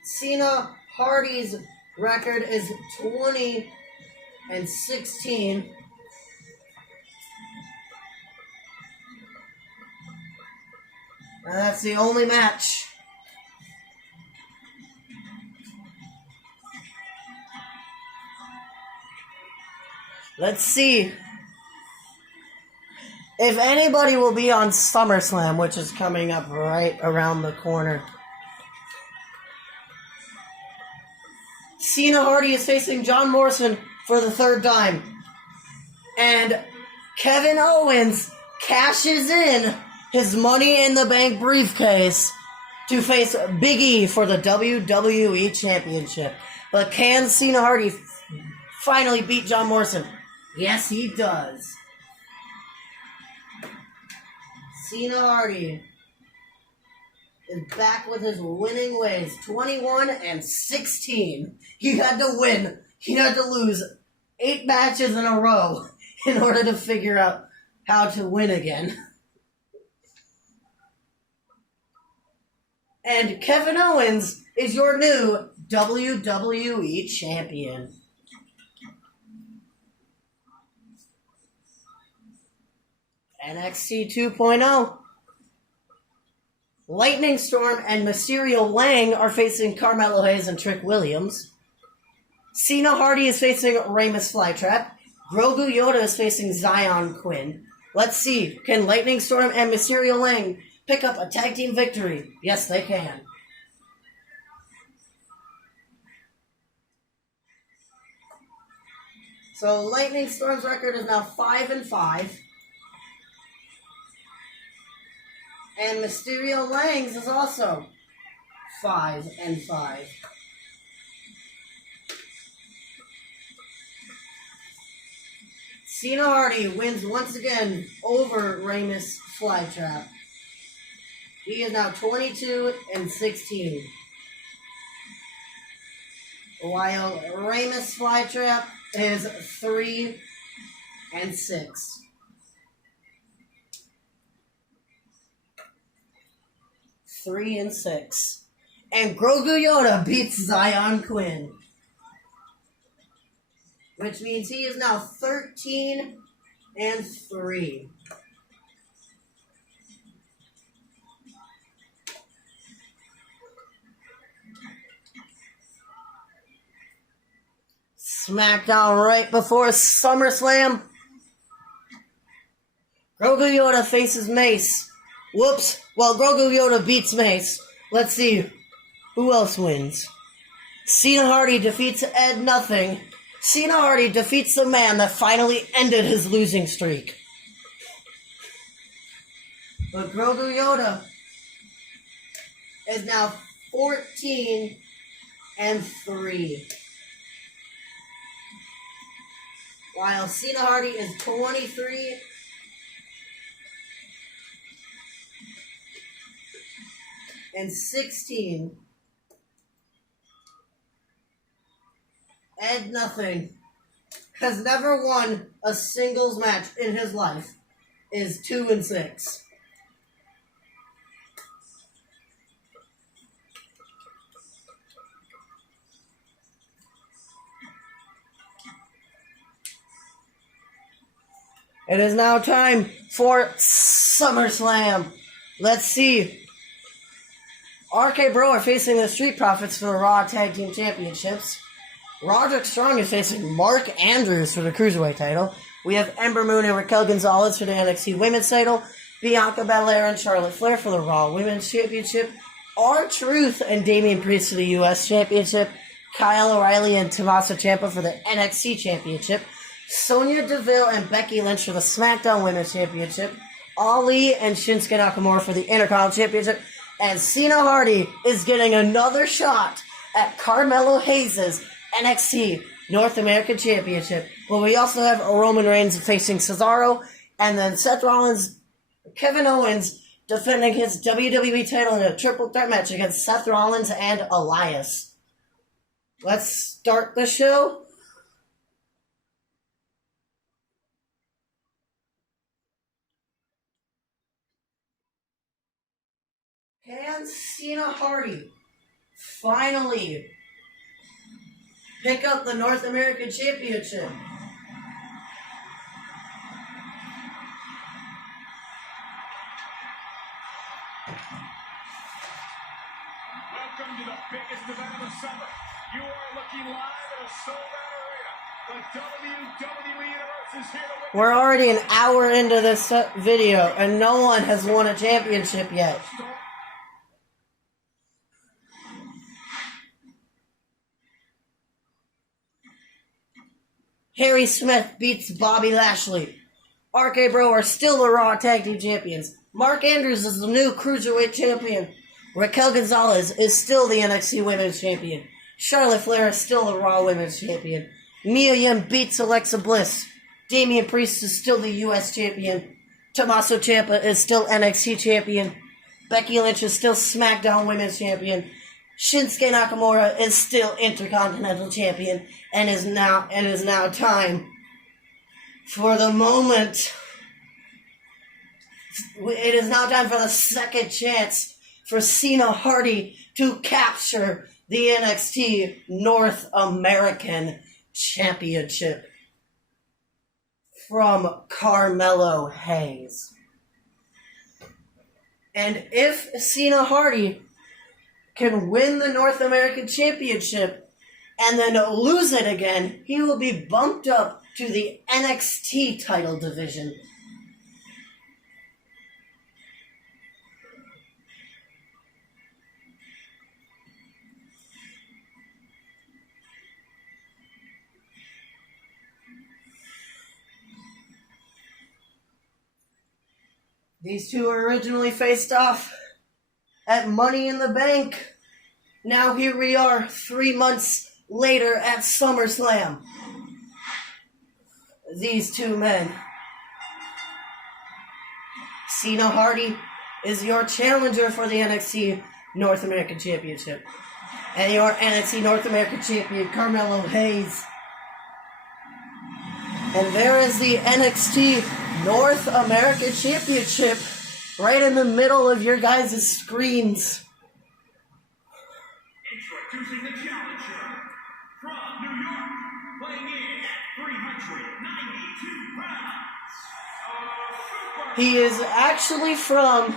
Cena Hardy's record is 20-16. And that's the only match. Let's see if anybody will be on SummerSlam, which is coming up right around the corner. Cena Hardy is facing John Morrison for the 3rd time. And Kevin Owens cashes in his Money in the Bank briefcase to face Big E for the WWE Championship. But can Cena Hardy finally beat John Morrison? Yes, he does. Cena Hardy is back with his winning ways. 21-16. He had to win. He had to lose 8 matches in a row in order to figure out how to win again. And Kevin Owens is your new WWE Champion. NXT 2.0. Lightning Storm and Mysterio Lang are facing Carmelo Hayes and Trick Williams. Cena Hardy is facing Ramus Flytrap. Grogu Yoda is facing Zion Quinn. Let's see, can Lightning Storm and Mysterio Lang pick up a tag team victory? Yes, they can. So Lightning Storm's record is now 5-5. And Mysterio Lang's is also 5-5. Cena Hardy wins once again over Ramus Flytrap. He is now 22-16. While Ramus Flytrap is 3-6. 3-6. And Grogu Yoda beats Zion Quinn. Which means he is now 13-3. SmackDown right before SummerSlam. Grogu Yoda faces Mace. Whoops. Well, Grogu Yoda beats Mace. Let's see who else wins. Cena Hardy defeats Ed Nothing. Cena Hardy defeats the man that finally ended his losing streak. But Grogu Yoda is now 14-3. While Cena Hardy is 23-16. Ed Nothing has never won a singles match in his life. Is 2-6. It is now time for SummerSlam. Let's see. RK Bro are facing the Street Profits for the Raw Tag Team Championships. Roderick Strong is facing Mark Andrews for the Cruiserweight title. We have Ember Moon and Raquel Gonzalez for the NXT Women's title. Bianca Belair and Charlotte Flair for the Raw Women's Championship. R-Truth and Damian Priest for the U.S. Championship. Kyle O'Reilly and Tommaso Ciampa for the NXT Championship. Sonya Deville and Becky Lynch for the SmackDown Women's Championship. Ali and Shinsuke Nakamura for the Intercontinental Championship. And Cena Hardy is getting another shot at Carmelo Hayes' NXT North American Championship. Well, we also have Roman Reigns facing Cesaro. And then Seth Rollins, Kevin Owens defending his WWE title in a triple threat match against Seth Rollins and Elias. Let's start the show. Can Cena Hardy finally pick up the North American Championship? Welcome to the biggest event of the summer. You are looking live at a sold-out arena. The WWE Universe is here to win. We're already an hour into this video, and no one has won a championship yet. Harry Smith beats Bobby Lashley. RK Bro are still the Raw Tag Team Champions. Mark Andrews is the new Cruiserweight Champion. Raquel Gonzalez is still the NXT Women's Champion. Charlotte Flair is still the Raw Women's Champion. Mia Yim beats Alexa Bliss. Damian Priest is still the U.S. Champion. Tommaso Ciampa is still NXT Champion. Becky Lynch is still SmackDown Women's Champion. Shinsuke Nakamura is still Intercontinental Champion. And it is now time for the moment. It is now time for the second chance for Cena Hardy to capture the NXT North American Championship from Carmelo Hayes. And if Cena Hardy can win the North American Championship and then lose it again, he will be bumped up to the NXT title division. These two originally faced off at Money in the Bank. Now here we are 3 months later at SummerSlam. These two men. Cena Hardy is your challenger for the NXT North American Championship. And your NXT North American Champion, Carmelo Hayes. And there is the NXT North American Championship right in the middle of your guys' screens. Introducing the challenger from New York, weighing in at 392 pounds. He is actually from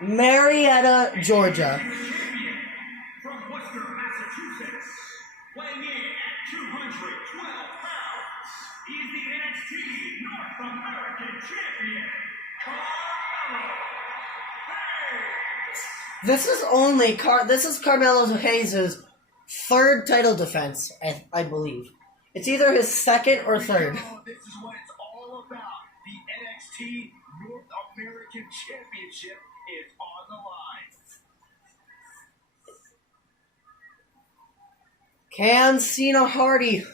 Marietta, Georgia. From Worcester, Massachusetts, weighing in pounds. He's the NXT North American Champion, Carmelo Hayes. This is Carmelo Hayes' third title defense, I believe. It's either his second or third. This is what it's all about. The NXT North American Championship is on the line. Can Cena Hardy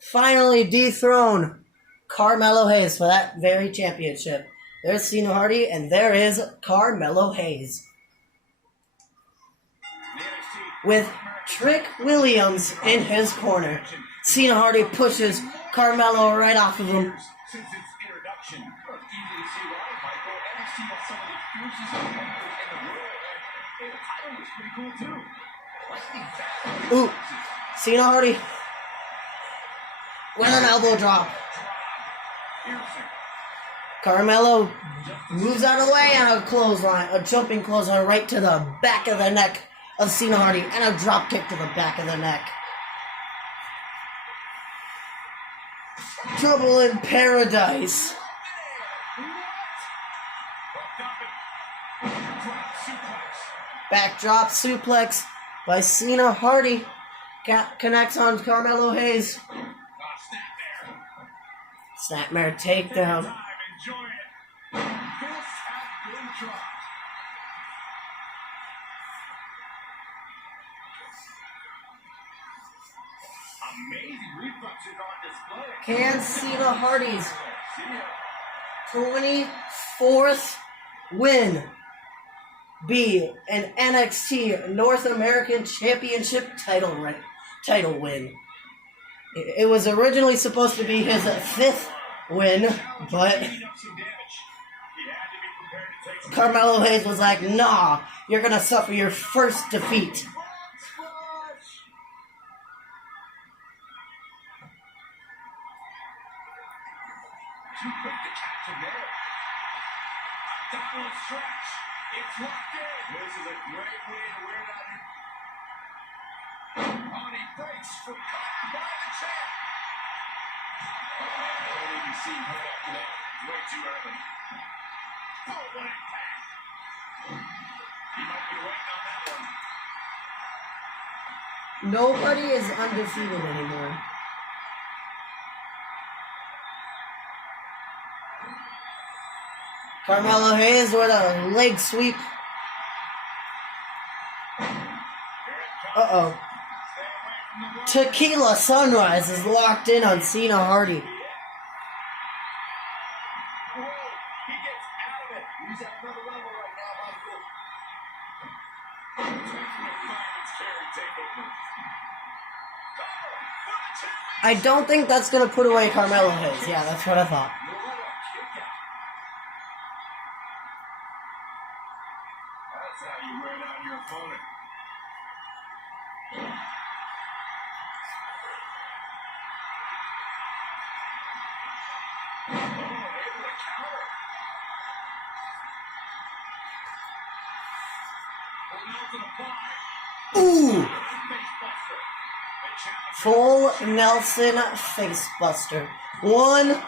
finally dethrone Carmelo Hayes for that very championship? There's Cena Hardy, and there is Carmelo Hayes. With Trick Williams in his corner. Cena Hardy pushes Carmelo right off of him. Since its introduction, it's easy to see why, Michael. NXT has some of the fiercest competitors in the world, and the title was pretty cool too. Lightning fast. Ooh, Cena Hardy with an elbow drop. Carmelo moves out of the way and a jumping clothesline right to the back of the neck of Cena Hardy, and a drop kick to the back of the neck. Trouble in Paradise. Backdrop suplex by Cena Hardy. Connects on Carmelo Hayes. Snapmare takedown. Amazing reflexes on display. Can Cena Hardy's 24th win be an NXT North American Championship title win? It was originally supposed to be his 5th win, but Carmelo Hayes was like, nah, you're gonna suffer your first defeat. Too quick to catch him there. A downward stretch. It's locked in. This is a great way to wear down your... On a breaks for caught by the champ. I don't even see right after that. Way too early. Oh, what impact. He might be waiting on that one. Nobody is undefeated anymore. Carmelo Hayes with a leg sweep. Uh-oh. Tequila Sunrise is locked in on Cena Hardy. He gets out of it. He's at another level right now, Michael. I don't think that's going to put away Carmelo Hayes. Yeah, that's what I thought. That's how you wear down your opponent. Oh, able to counter. Ooh! Full Nelson facebuster. 1,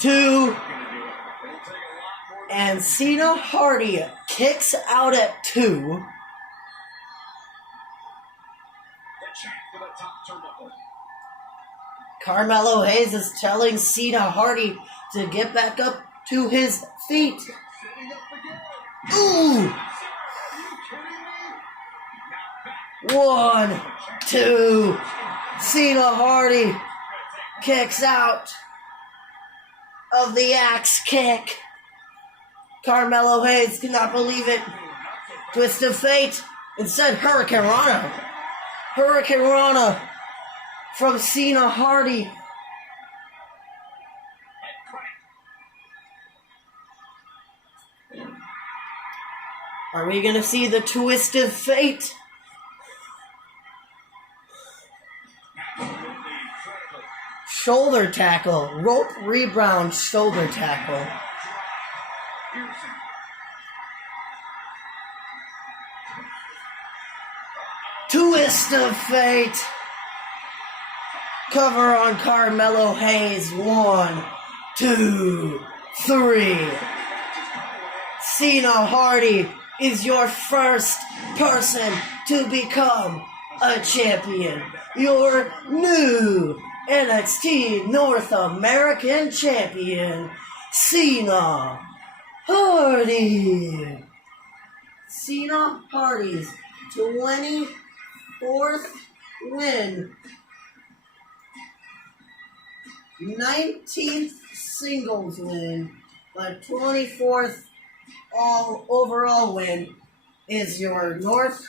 2, and Cena Hardy kicks out at 2. Carmelo Hayes is telling Cena Hardy to get back up to his feet. Ooh! 1, 2. Cena Hardy kicks out of the axe kick. Carmelo Hayes cannot believe it. Twist of fate. Instead, Hurricane Rana. Hurricane Rana from Cena Hardy. Are we going to see the twist of fate? Shoulder tackle. Rope rebound shoulder tackle. Twist of fate. Cover on Carmelo Hayes. 1, 2, 3. Cena Hardy is your first person to become a champion. Your new NXT North American champion, Cena Hardy. Cena Hardy's 24th win, 19th singles win, but 24th overall win is your North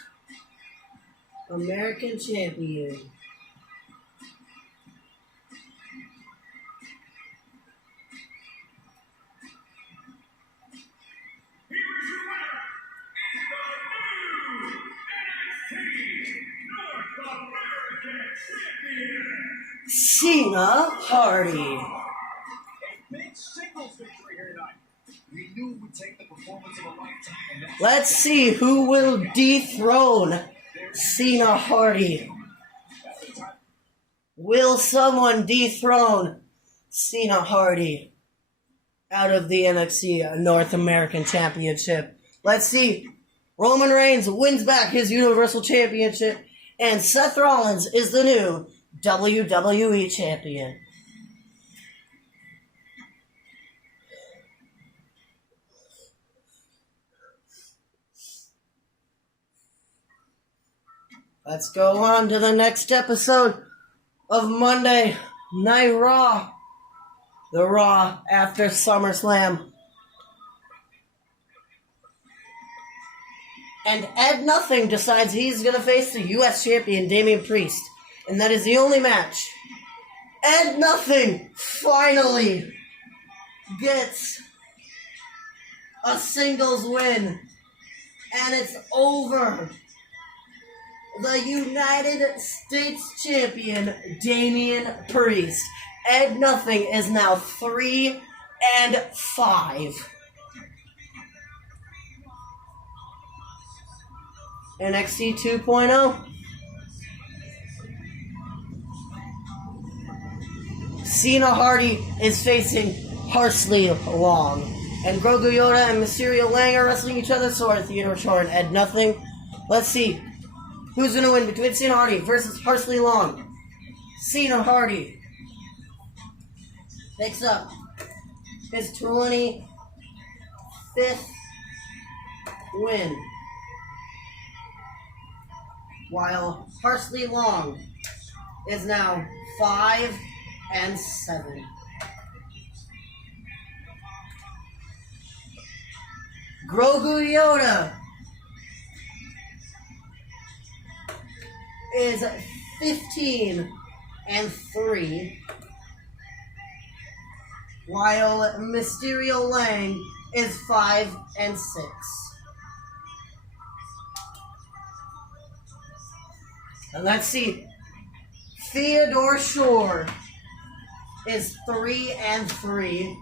American champion. Cena Hardy. Let's see who will dethrone Cena Hardy. Will someone dethrone Cena Hardy out of the NXT North American Championship? Let's see. Roman Reigns wins back his Universal Championship, and Seth Rollins is the new WWE Champion. Let's go on to the next episode of Monday Night Raw. The Raw after SummerSlam. And Ed Nothing decides he's going to face the U.S. Champion Damian Priest. And that is the only match. Ed Nothing finally gets a singles win. And it's over. The United States Champion Damian Priest. Ed Nothing is now 3-5. NXT 2.0. Cena Hardy is facing Parsley Long. And Grogu Yoda and Mysterio Lang are wrestling each other, so are Theodore Shore and Ed Nothing. Let's see who's going to win between Cena Hardy versus Parsley Long. Cena Hardy picks up his 25th win, while Parsley Long is now 5-7. Grogu Yoda is 15-3, while Mysterio Lang is 5-6. And let's see. Theodore Shore is 3-3,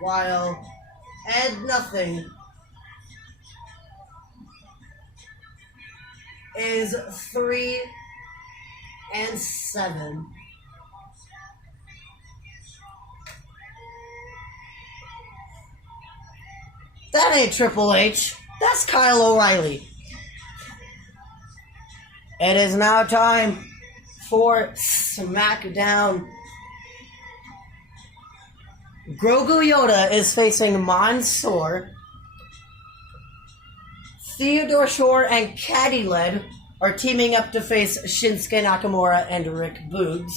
while Ed Nothing is 3-7. That ain't Triple H. That's Kyle O'Reilly. It is now time for SmackDown. Grogu Yoda is facing Mansoor. Theodore Shore and Caddy Led are teaming up to face Shinsuke Nakamura and Rick Boogs.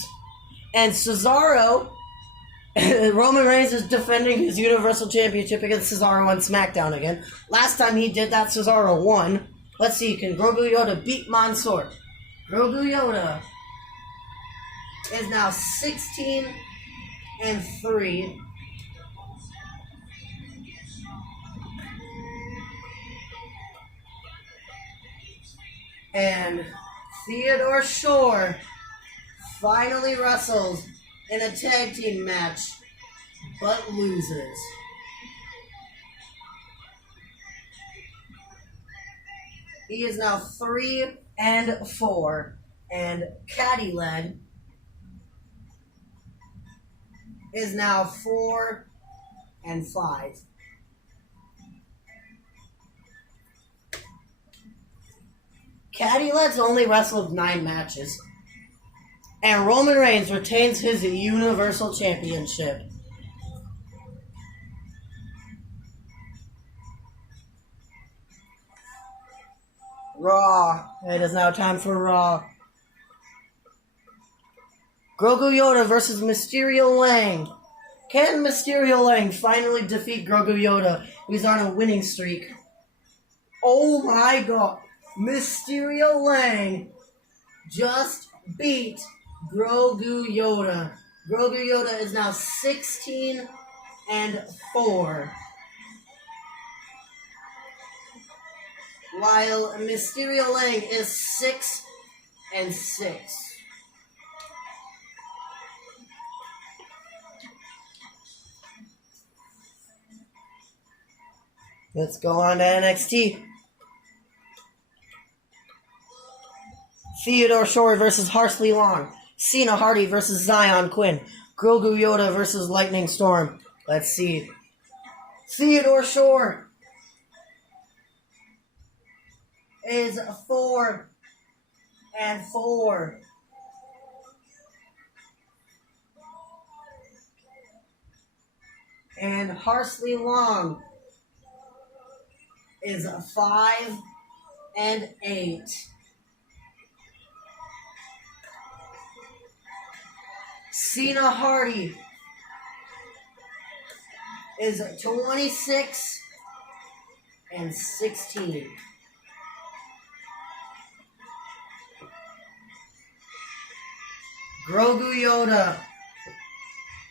And Cesaro, Roman Reigns is defending his Universal Championship against Cesaro on SmackDown again. Last time he did that, Cesaro won. Let's see, can Grogu Yoda beat Mansoor? Grogu Yoda is now 16-3. And Theodore Shore finally wrestles in a tag team match, but loses. He is now 3-4, and Caddy Led is now 4 and 5. Caddylet's only wrestled 9 matches. And Roman Reigns retains his Universal Championship. Raw. It is now time for Raw. Grogu Yoda versus Mysterio Lang. Can Mysterio Lang finally defeat Grogu Yoda, who's on a winning streak? Oh my god. Mysterio Lang just beat Grogu Yoda. Grogu Yoda is now 16 and 4. While Mysterio Lang is 6 and 6. Let's go on to NXT. Theodore Shore versus Harsley Long. Cena Hardy versus Zion Quinn. Grogu Yoda versus Lightning Storm. Let's see. Theodore Shore is 4 and 4. And Harsley Long is 5 and 8. Cena Hardy is 26 and 16. Grogu Yoda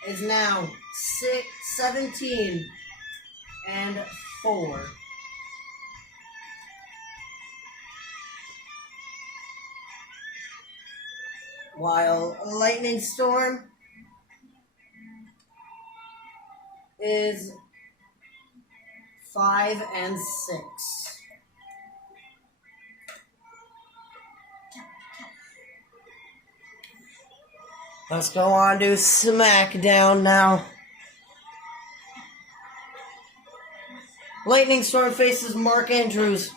is now 17 and 4. While Lightning Storm is 5 and 6. Let's go on to SmackDown now. Lightning Storm faces Mark Andrews.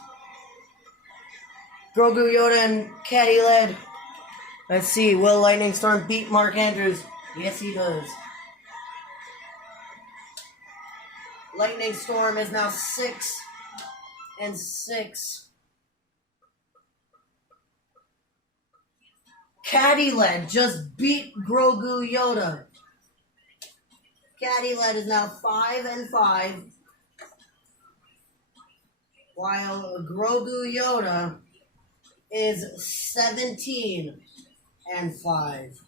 Grogu Yoda and Caddy Led. Let's see, will Lightning Storm beat Mark Andrews? Yes, he does. Lightning Storm is now 6 and 6. Caddy Led just beat Grogu Yoda. Caddy Led is now 5 and 5. While Grogu Yoda is 17 and 5.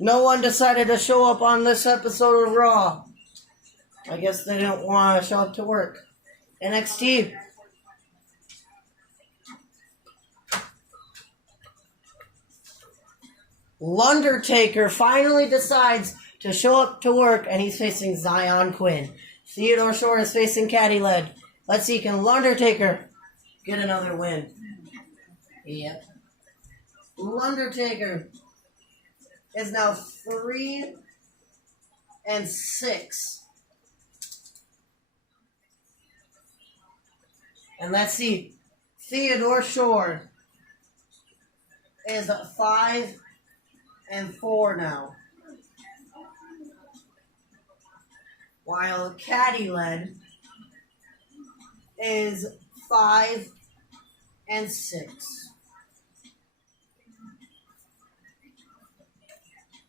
No one decided to show up on this episode of Raw. I guess they didn't want to show up to work. NXT. Undertaker finally decides to show up to work, and he's facing Zion Quinn. Theodore Shore is facing Caddy Led. Let's see, can Undertaker get another win? Yep. Undertaker is now 3 and 6. And let's see, Theodore Shore is 5 and 4 now. While Caddy Led is 5 and 6.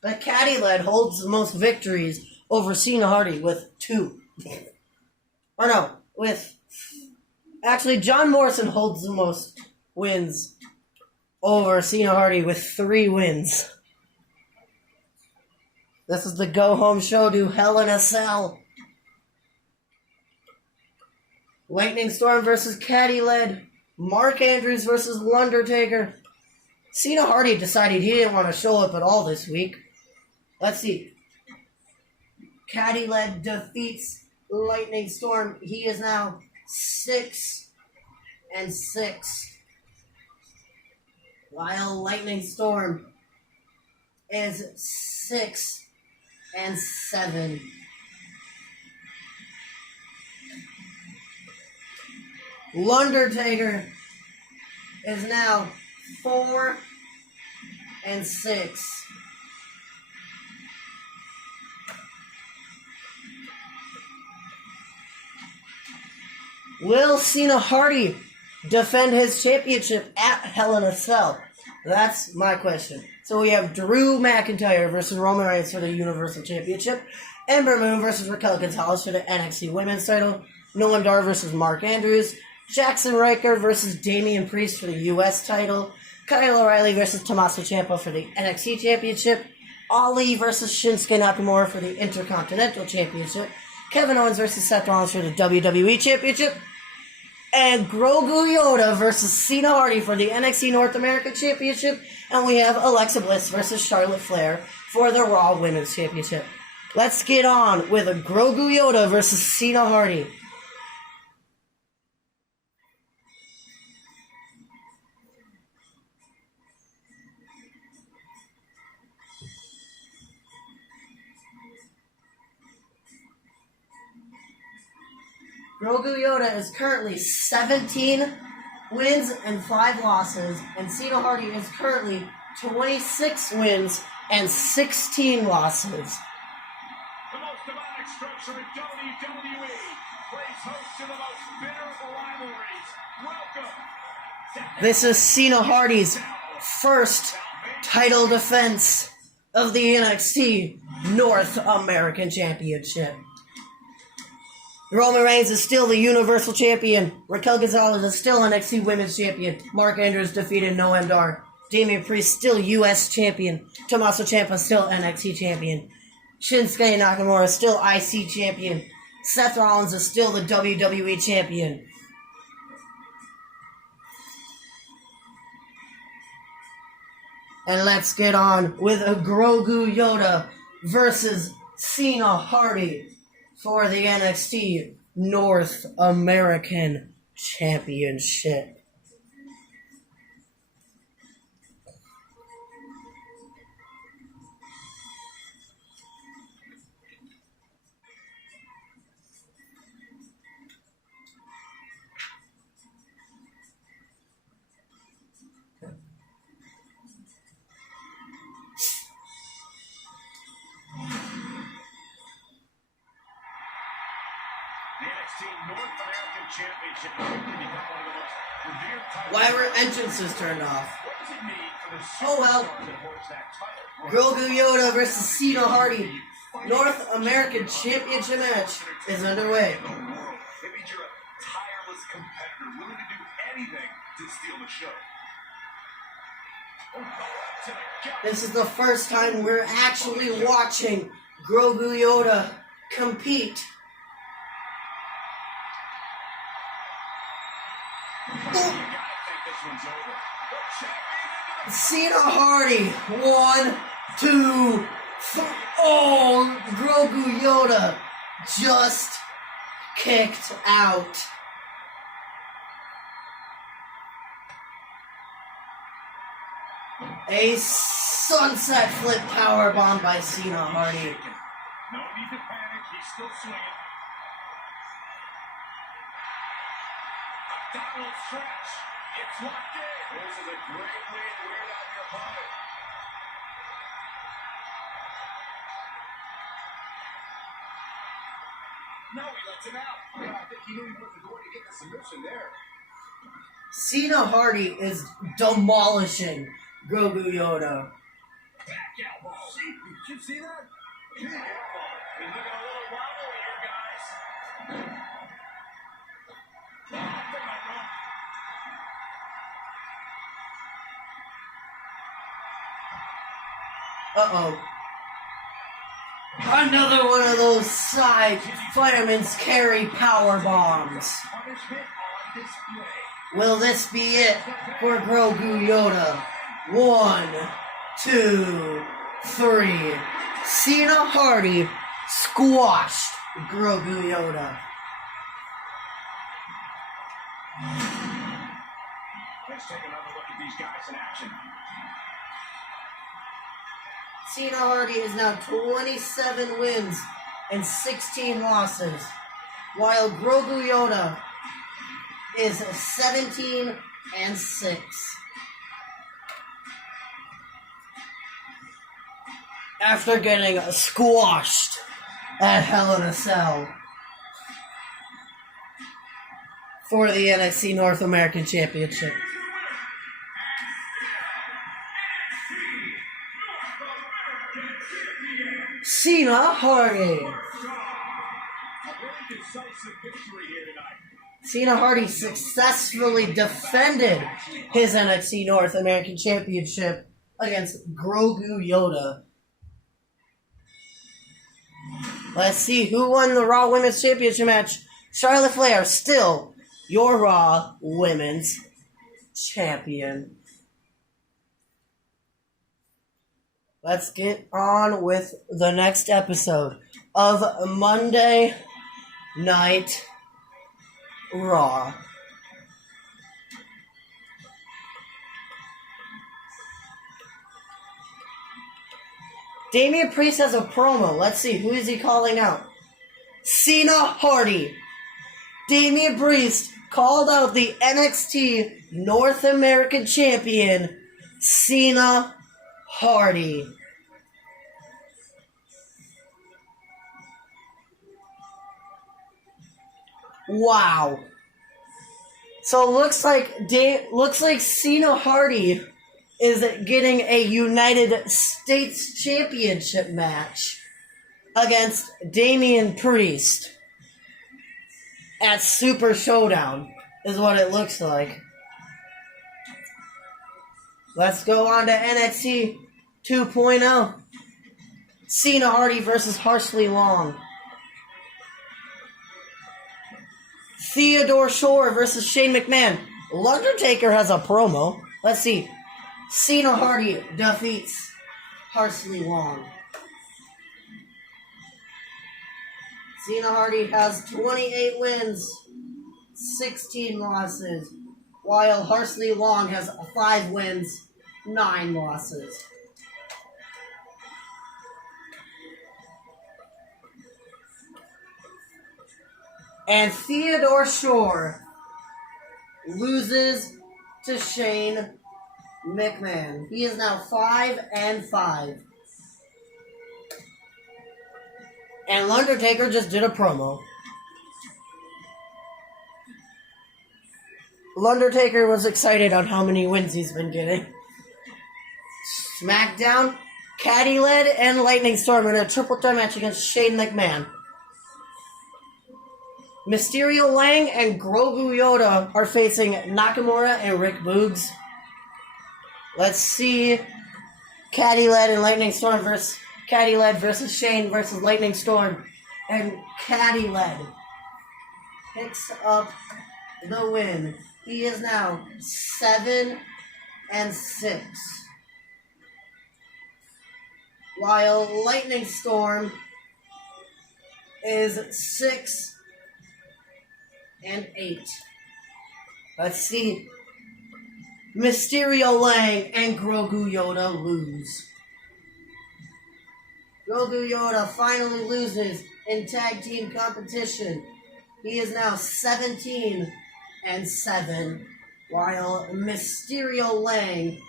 But Caddy Led holds the most victories over Cena Hardy with 2. Or no, with... Actually, John Morrison holds the most wins over Cena Hardy with 3 wins. This is the go-home show to Hell in a Cell. Lightning Storm versus Caddy Led. Mark Andrews versus Undertaker. Cena Hardy decided he didn't want to show up at all this week. Let's see. Caddy-led defeats Lightning Storm. He is now 6-6. While Lightning Storm is 6-7. L'Undertaker is now 4-6. Will Cena Hardy defend his championship at Hell in a Cell? That's my question. So we have Drew McIntyre versus Roman Reigns for the Universal Championship. Ember Moon versus Raquel Gonzalez for the NXT Women's title. Noam Dar versus Mark Andrews. Jackson Riker versus Damian Priest for the U.S. title. Kyle O'Reilly versus Tommaso Ciampa for the NXT Championship. Ali versus Shinsuke Nakamura for the Intercontinental Championship. Kevin Owens versus Seth Rollins for the WWE Championship. And Grogu Yoda versus Cena Hardy for the NXT North American Championship. And we have Alexa Bliss versus Charlotte Flair for the Raw Women's Championship. Let's get on with a Grogu Yoda versus Cena Hardy. Grogu Yoda is currently 17 wins and 5 losses, and Cena Hardy is currently 26 wins and 16 losses. The most demonic structure in WWE plays host to the most bitter rivalries. Welcome. This is Cena Hardy's first title defense of the NXT North American Championship. Roman Reigns is still the Universal Champion. Raquel Gonzalez is still NXT Women's Champion. Mark Andrews defeated Noam Dar. Damian Priest still U.S. Champion. Tommaso Ciampa still NXT Champion. Shinsuke Nakamura is still IC Champion. Seth Rollins is still the WWE Champion. And let's get on with a Grogu Yoda versus Cena Hardy for the NXT North American Championship. Why were entrances turned off? Oh well. Grogu Yoda versus Cena Hardy North American Championship match is underway. It means you're a tireless competitor, willing to do anything to steal the show. This is the first time we're actually watching Grogu Yoda compete. Cena Hardy, 1, 2, 3. Oh, Grogu Yoda just kicked out. A sunset flip powerbomb by Cena Hardy. No need to panic, he's still swinging. Abdominal stretch. It's locked in. This is a great way to wear down your opponent. No, he lets him out. I think he knew he wasn't going to get the submission there. Cena Hardy is demolishing Grogu Yoda. Back elbow. Did you see that? Big elbow. He's looking a little wobbly here, guys. Uh-oh. Another one of those side fireman's carry power bombs. Will this be it for Grogu Yoda? 1, 2, 3. Cena Hardy squashed Grogu Yoda. Let's take another look at these guys in action. Cena Hardy is now 27 wins and 16 losses, while Grogu Yoda is 17 and 6. After getting squashed at Hell in a Cell for the NXT North American Championship. Cena Hardy. Cena Hardy successfully defended his NXT North American Championship against Grogu Yoda. Let's see who won the Raw Women's Championship match. Charlotte Flair, still your Raw Women's Champion. Let's get on with the next episode of Monday Night Raw. Damian Priest has a promo. Let's see, who is he calling out? Cena Hardy. Damian Priest called out the NXT North American Champion, Cena Hardy. Wow. So looks like Cena Hardy is getting a United States Championship match against Damian Priest at Super Showdown, is what it looks like. Let's go on to NXT 2.0. Cena Hardy versus Harsley Long. Theodore Shore versus Shane McMahon. Undertaker has a promo. Let's see. Cena Hardy defeats Harsley Long. Cena Hardy has 28 wins, 16 losses, while Harsley Long has 5 wins, 9 losses. And Theodore Shore loses to Shane McMahon. He is now 5-5. And Undertaker just did a promo. Undertaker was excited on how many wins he's been getting. SmackDown, Caddy led and Lightning Storm in a triple threat match against Shane McMahon. Mysterio Lang and Grogu Yoda are facing Nakamura and Rick Boogs. Let's see Caddy led and Lightning Storm versus Caddy led versus Shane versus Lightning Storm. And Caddy led picks up the win. He is now 7-6. While Lightning Storm is 6-8. Let's see. Mysterio Lang and Grogu Yoda lose. Grogu Yoda finally loses in tag team competition. He is now 17-7, while Mysterio Lang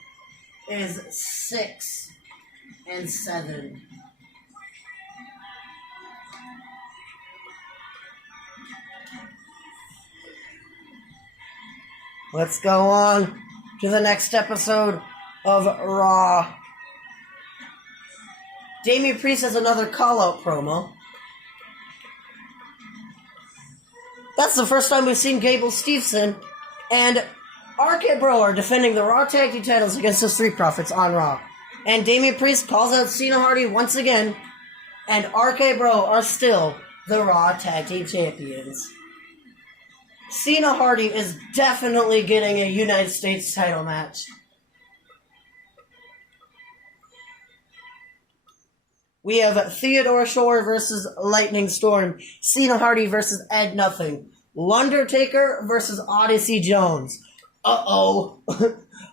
is 6-7. Let's go on to the next episode of Raw. Damian Priest has another call-out promo. That's the first time we've seen Gable Steveson and RK Bro are defending the Raw Tag Team titles against the Street Profits on Raw. And Damian Priest calls out Cena Hardy once again, and RK Bro are still the Raw Tag Team Champions. Cena Hardy is definitely getting a United States title match. We have Theodore Shore versus Lightning Storm. Cena Hardy versus Ed Nothing. Lundertaker versus Odyssey Jones. Uh-oh.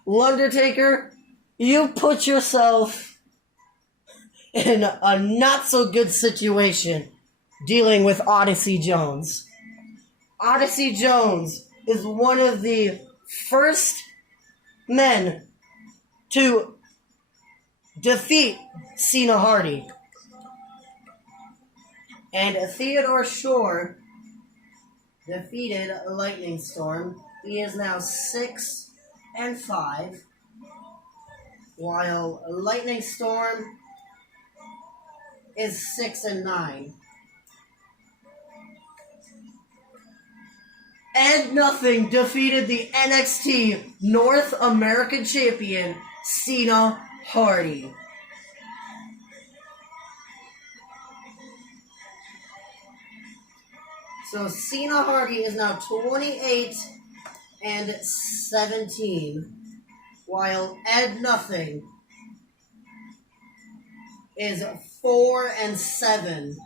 Lundertaker, you put yourself in a not-so-good situation dealing with Odyssey Jones. Odyssey Jones is one of the first men to defeat Cena Hardy. And Theodore Shore defeated Lightning Storm. He is now 6-5, while Lightning Storm is 6-9. Ed Nothing defeated the NXT North American Champion, Cena Hardy. So Cena Hardy is now 28-17, while Ed Nothing is 4-7.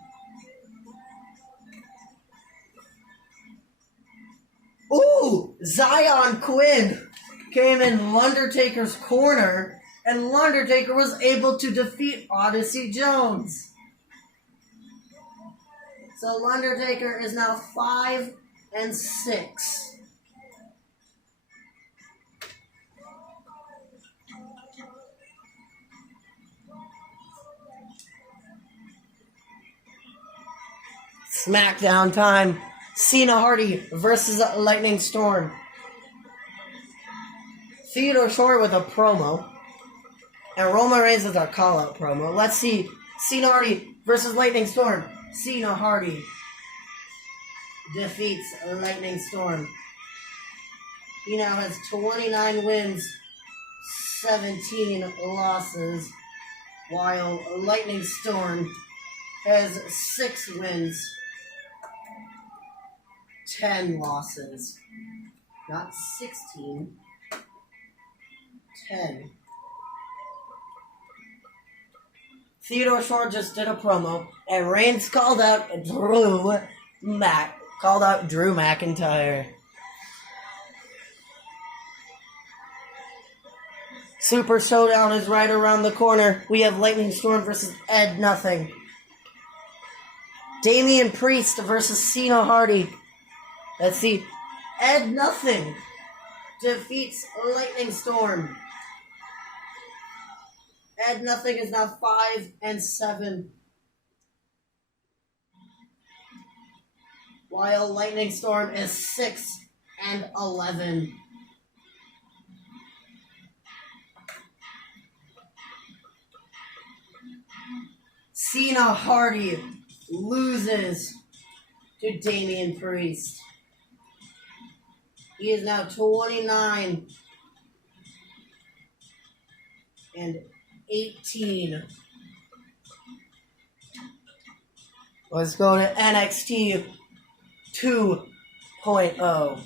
Ooh, Zion Quinn came in Lundertaker's corner, and Lundertaker was able to defeat Odyssey Jones. So Lundertaker is now 5-6. SmackDown time. Cena Hardy versus Lightning Storm. Theodore Shore with a promo. And Roman Reigns with a call-out promo. Let's see. Cena Hardy versus Lightning Storm. Cena Hardy defeats Lightning Storm. He now has 29 wins, 17 losses, while Lightning Storm has 6 wins, 10 losses. Not 16, 10. Theodore Shore just did a promo, and Reigns called out Drew McIntyre. Super Showdown is right around the corner. We have Lightning Storm versus Ed Nothing. Damian Priest versus Cena Hardy. Let's see. Ed Nothing defeats Lightning Storm. Ed Nothing is now 5-7. While Lightning Storm is 6-11. Cena Hardy loses to Damian Priest. He is now 29-18. Let's go to NXT 2.0.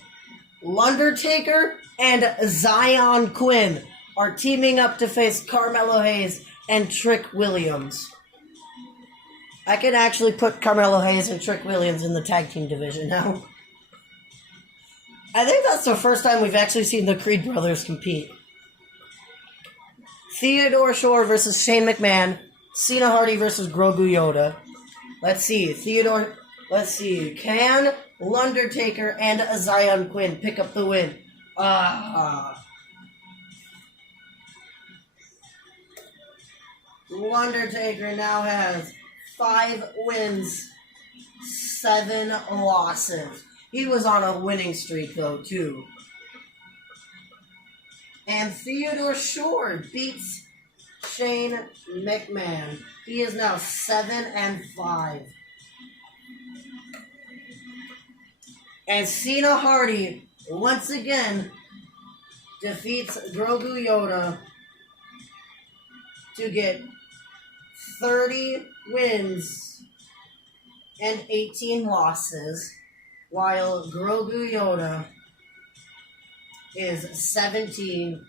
Lundertaker and Zion Quinn are teaming up to face Carmelo Hayes and Trick Williams. I can actually put Carmelo Hayes and Trick Williams in the tag team division now. I think that's the first time we've actually seen the Creed brothers compete. Theodore Shore versus Shane McMahon. Cena Hardy versus Grogu Yoda. Let's see. Can Lundertaker and Zion Quinn pick up the win? Lundertaker now has 5 wins, 7 losses. He was on a winning streak, though, too. And Theodore Shore beats Shane McMahon. He is now 7-5. And Cena Hardy, once again, defeats Grogu Yoda to get 30 wins and 18 losses, while Grogu Yoda is 17-8.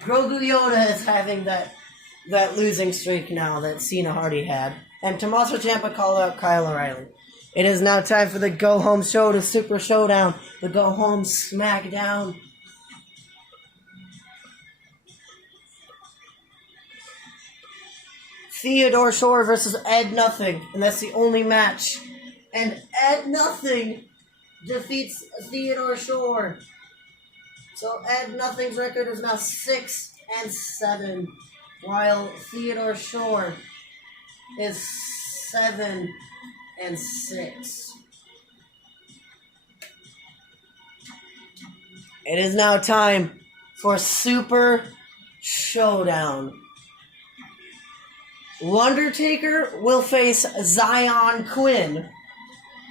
Grogu Yoda is having that that losing streak now that Cena Hardy had. And Tommaso Ciampa called out Kyle O'Reilly. It is now time for the Go Home Show to Super Showdown. The Go Home Smackdown. Theodore Shore versus Ed Nothing. And that's the only match. And Ed Nothing defeats Theodore Shore. So Ed Nothing's record is now 6-7. While Theodore Shore is 7-6. It is now time for Super Showdown. Undertaker will face Zion Quinn.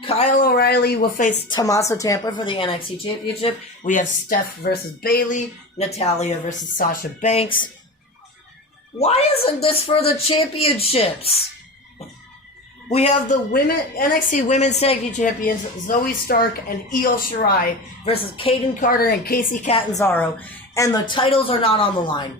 Kyle O'Reilly will face Tommaso Ciampa for the NXT Championship. We have Steph versus Bayley, Natalya versus Sasha Banks. Why isn't this for the championships? We have the NXT Women's Tag Team Champions, Zoe Stark and Io Shirai versus Kaden Carter and Kacy Catanzaro, and the titles are not on the line.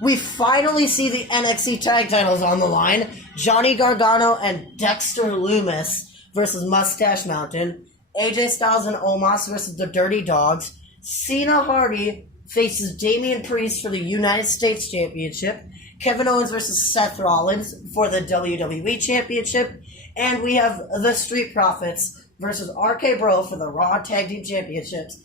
We finally see the NXT tag titles on the line. Johnny Gargano and Dexter Lumis versus Mustache Mountain. AJ Styles and Omos versus the Dirty Dogs. Cena Hardy faces Damian Priest for the United States Championship. Kevin Owens versus Seth Rollins for the WWE Championship. And we have the Street Profits versus RK Bro for the Raw Tag Team Championships.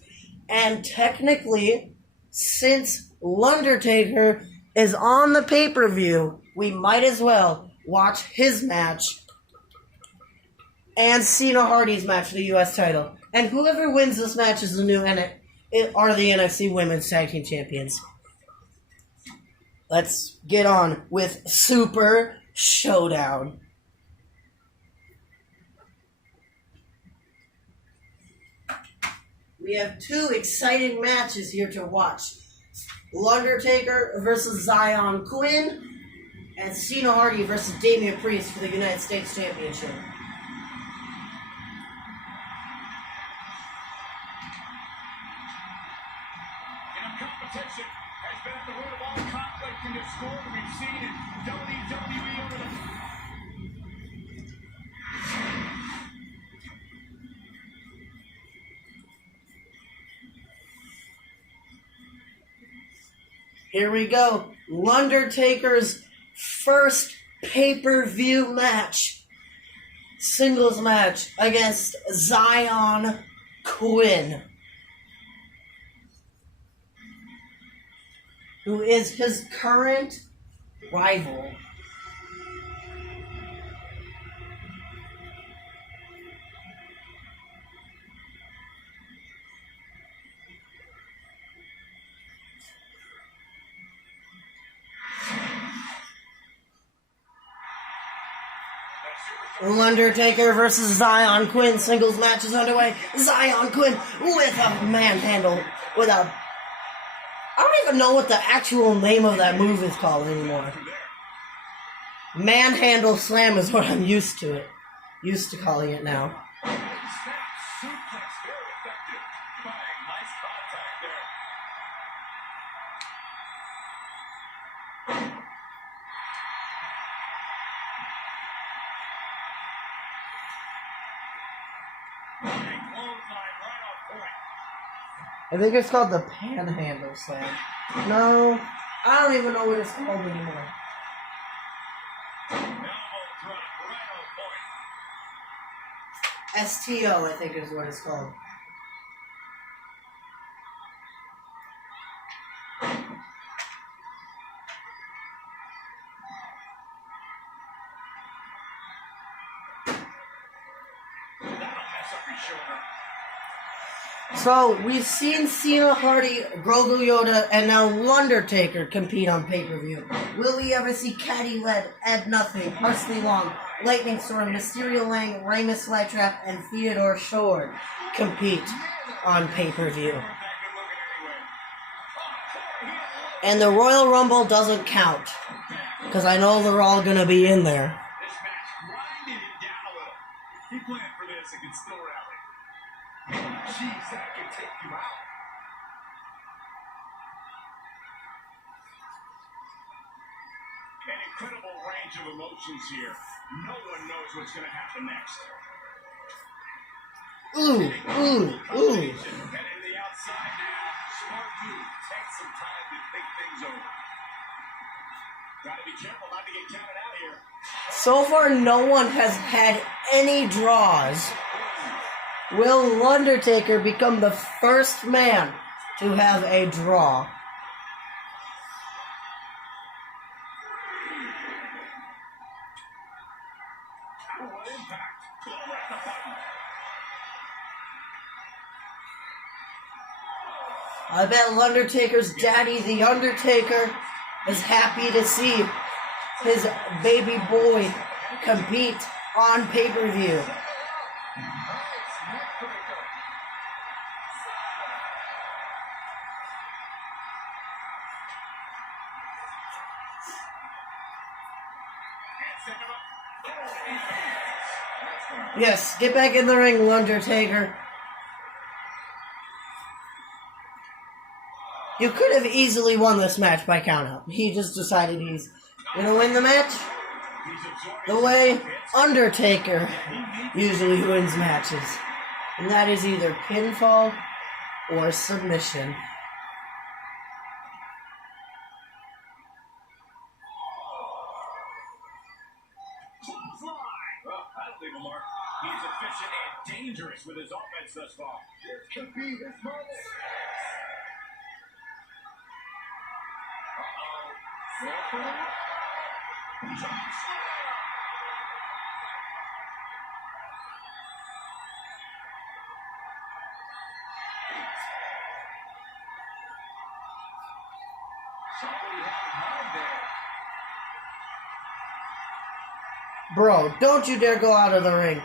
And technically, since Undertaker is on the pay-per-view, we might as well watch his match and Cena Hardy's match for the U.S. title. And whoever wins this match is the new are the NXT Women's Tag Team Champions. Let's get on with Super Showdown. We have two exciting matches here to watch. Undertaker versus Zion Quinn, and Cena Hardy versus Damian Priest for the United States Championship. Competition has been at the root of all conflict and discord we've seen in WWE over the... Here we go. Undertaker's first pay-per-view match. Singles match against Zion Quinn, who is his current rival. Undertaker versus Zion Quinn singles match is underway. Zion Quinn with a manhandle, I don't even know what the actual name of that move is called anymore. Manhandle slam is what I'm used to calling it now. I think it's called the Panhandle Slam. No, I don't even know what it's called anymore. STO, I think is what it's called. So, we've seen Cena Hardy, Grogu Yoda, and now Undertaker compete on pay-per-view. Will we ever see Caddy Led, Ed Nothing, Parsley Long, Lightning Storm, Mysterio Lang, Ramus Flytrap, and Theodore Shore compete on pay-per-view? And the Royal Rumble doesn't count, because I know they're all going to be in there. This match grinded it down a little. He planned for this and can still rally. Jeez, that can take you out. incredible range of emotions here. No one knows what's going to happen next. Ooh. Heading to the outside now. Smart move. Take some time to think things over. Got to be careful not to get counted out here. So far, no one has had any draws. Will Undertaker become the first man to have a draw? What impact? Right the button. I bet Undertaker's daddy, The Undertaker, is happy to see his baby boy compete on pay-per-view. Yes, get back in the ring, Undertaker. You could have easily won this match by countout. He just decided he's gonna win the match the way Undertaker usually wins matches. And that is either pinfall or submission. He's efficient and dangerous with his offense thus far. This could be this moment. Bro, don't you dare go out of the ring.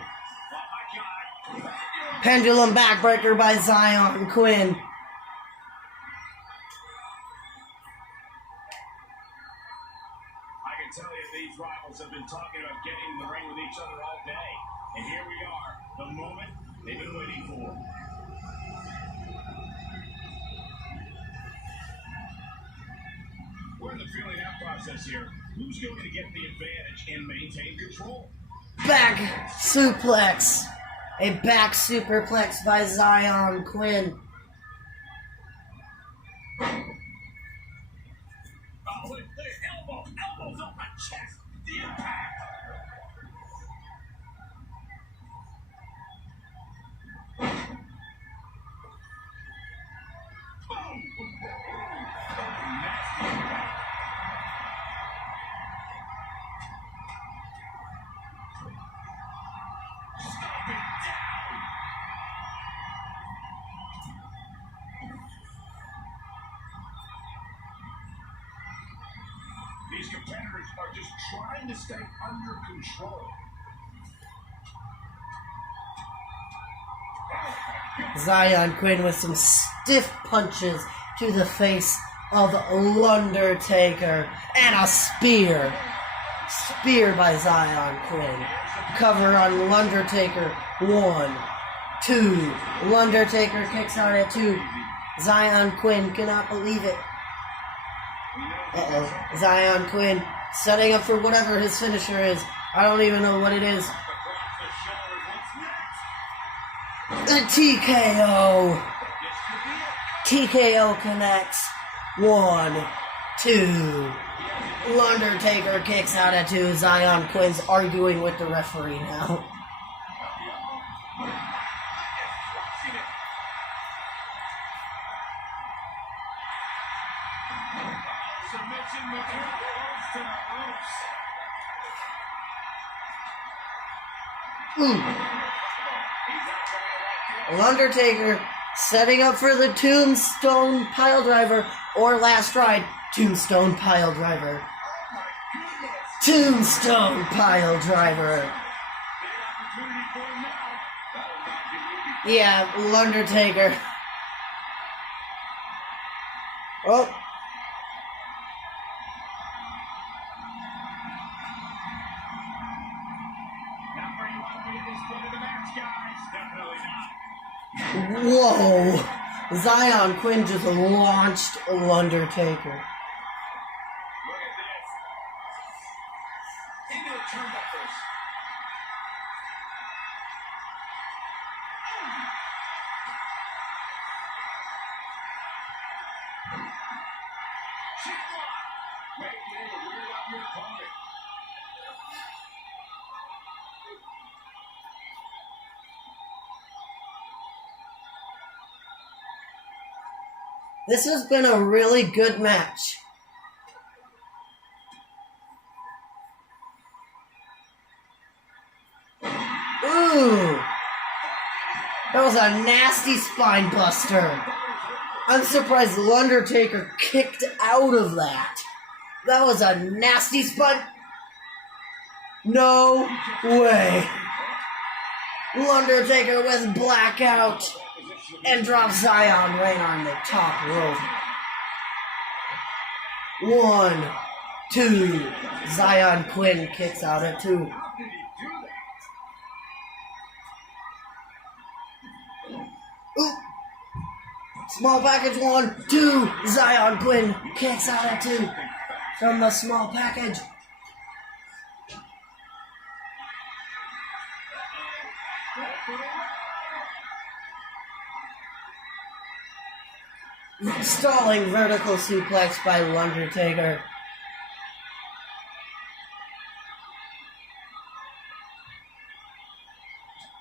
Pendulum backbreaker by Zion Quinn. I can tell you these rivals have been talking about getting in the ring with each other all day. And here we are, the moment they've been waiting for. We're in the feeling out process here. Who's going to get the advantage and maintain control? Back suplex. A back superplex by Zion Quinn. Oh, look, elbows up my chest. The impact. Boom. Nasty impact. Stop it down. These competitors are just trying to stay under control. Zion Quinn with some stiff punches to the face of Undertaker. And a spear. Spear by Zion Quinn. Cover on Undertaker. 1, 2. Undertaker kicks out at 2. Zion Quinn cannot believe it. Uh-oh. Zion Quinn setting up for whatever his finisher is. I don't even know what it is. The TKO. TKO connects. 1, 2. Undertaker kicks out at 2. Zion Quinn's arguing with the referee now. Undertaker setting up for the Tombstone Piledriver or Last Ride. Tombstone Piledriver. Tombstone Piledriver. Yeah, Undertaker. Oh. Whoa! Zion Quinn just launched Undertaker. Great way to wear out your opponent. This has been a really good match. Ooh! That was a nasty spine buster. I'm surprised the Undertaker kicked out of that. That was a nasty spine. No way. Undertaker with blackout and drops Zion right on the top rope. 1, 2. Zion Quinn kicks out at 2. Ooh. Small package 1, 2. Zion Quinn kicks out at 2 from the small package. Stalling vertical suplex by Undertaker.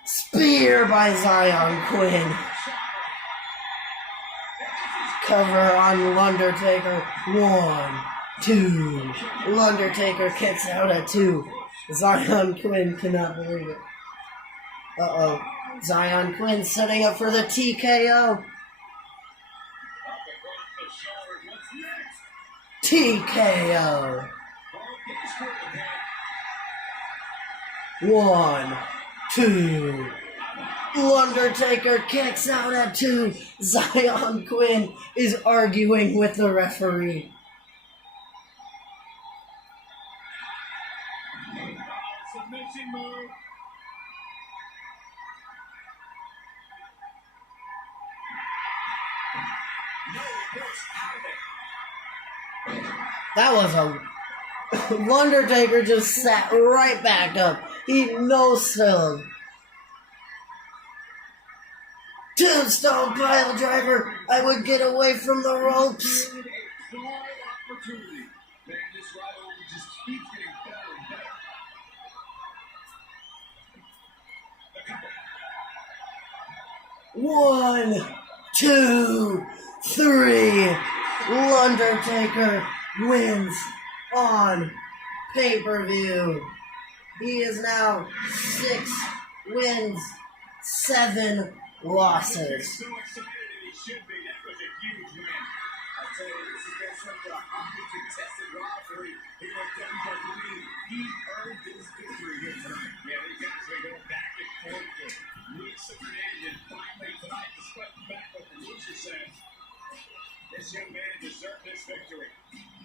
Spear by Zion Quinn. Cover on Undertaker. 1, 2. Undertaker kicks out at 2. Zion Quinn cannot believe it. Uh-oh. Zion Quinn setting up for the TKO. TKO. 1, 2. Undertaker kicks out at 2. Zion Quinn is arguing with the referee. Submission move. No, reverse out of it. That was a... Undertaker just sat right back up. He no-sold. Tombstone pile driver. I would get away from the ropes. Opportunity. Man, this rivalry just keeps getting better and better. 1, 2, 3. Undertaker wins on pay-per-view. He is now 6 wins, 7 losses. So excited that he should be. That was a huge win. I tell you, this has been such a hotly contested rivalry here at WWE. He earned this victory here tonight. Yeah, these guys have been going back and forth for weeks of creating, and finally tonight, despite the fact what the loser said, this young man deserved this victory.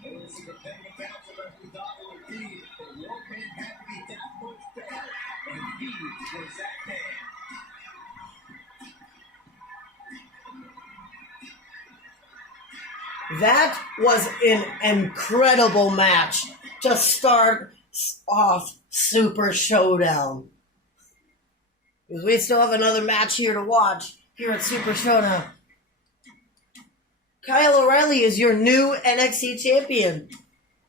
There was some competitive bouts about who thought it would be, but one man had to be that much better, and he was that man. That was an incredible match to start off Super Showdown. Because we still have another match here to watch here at Super Showdown. Kyle O'Reilly is your new NXT champion.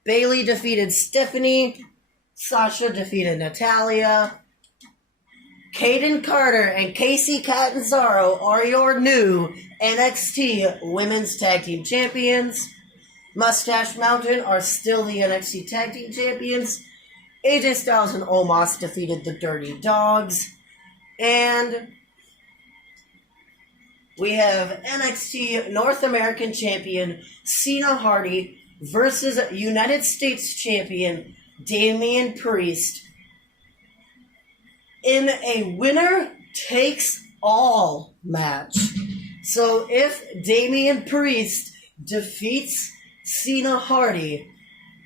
Bayley defeated Stephanie. Sasha defeated Natalya. Kaden Carter and Casey Catanzaro are your new NXT Women's Tag Team Champions. Mustache Mountain are still the NXT Tag Team Champions. AJ Styles and Omos defeated the Dirty Dogs. And we have NXT North American Champion Cena Hardy versus United States Champion Damian Priest in a winner-takes-all match. So if Damian Priest defeats Cena Hardy,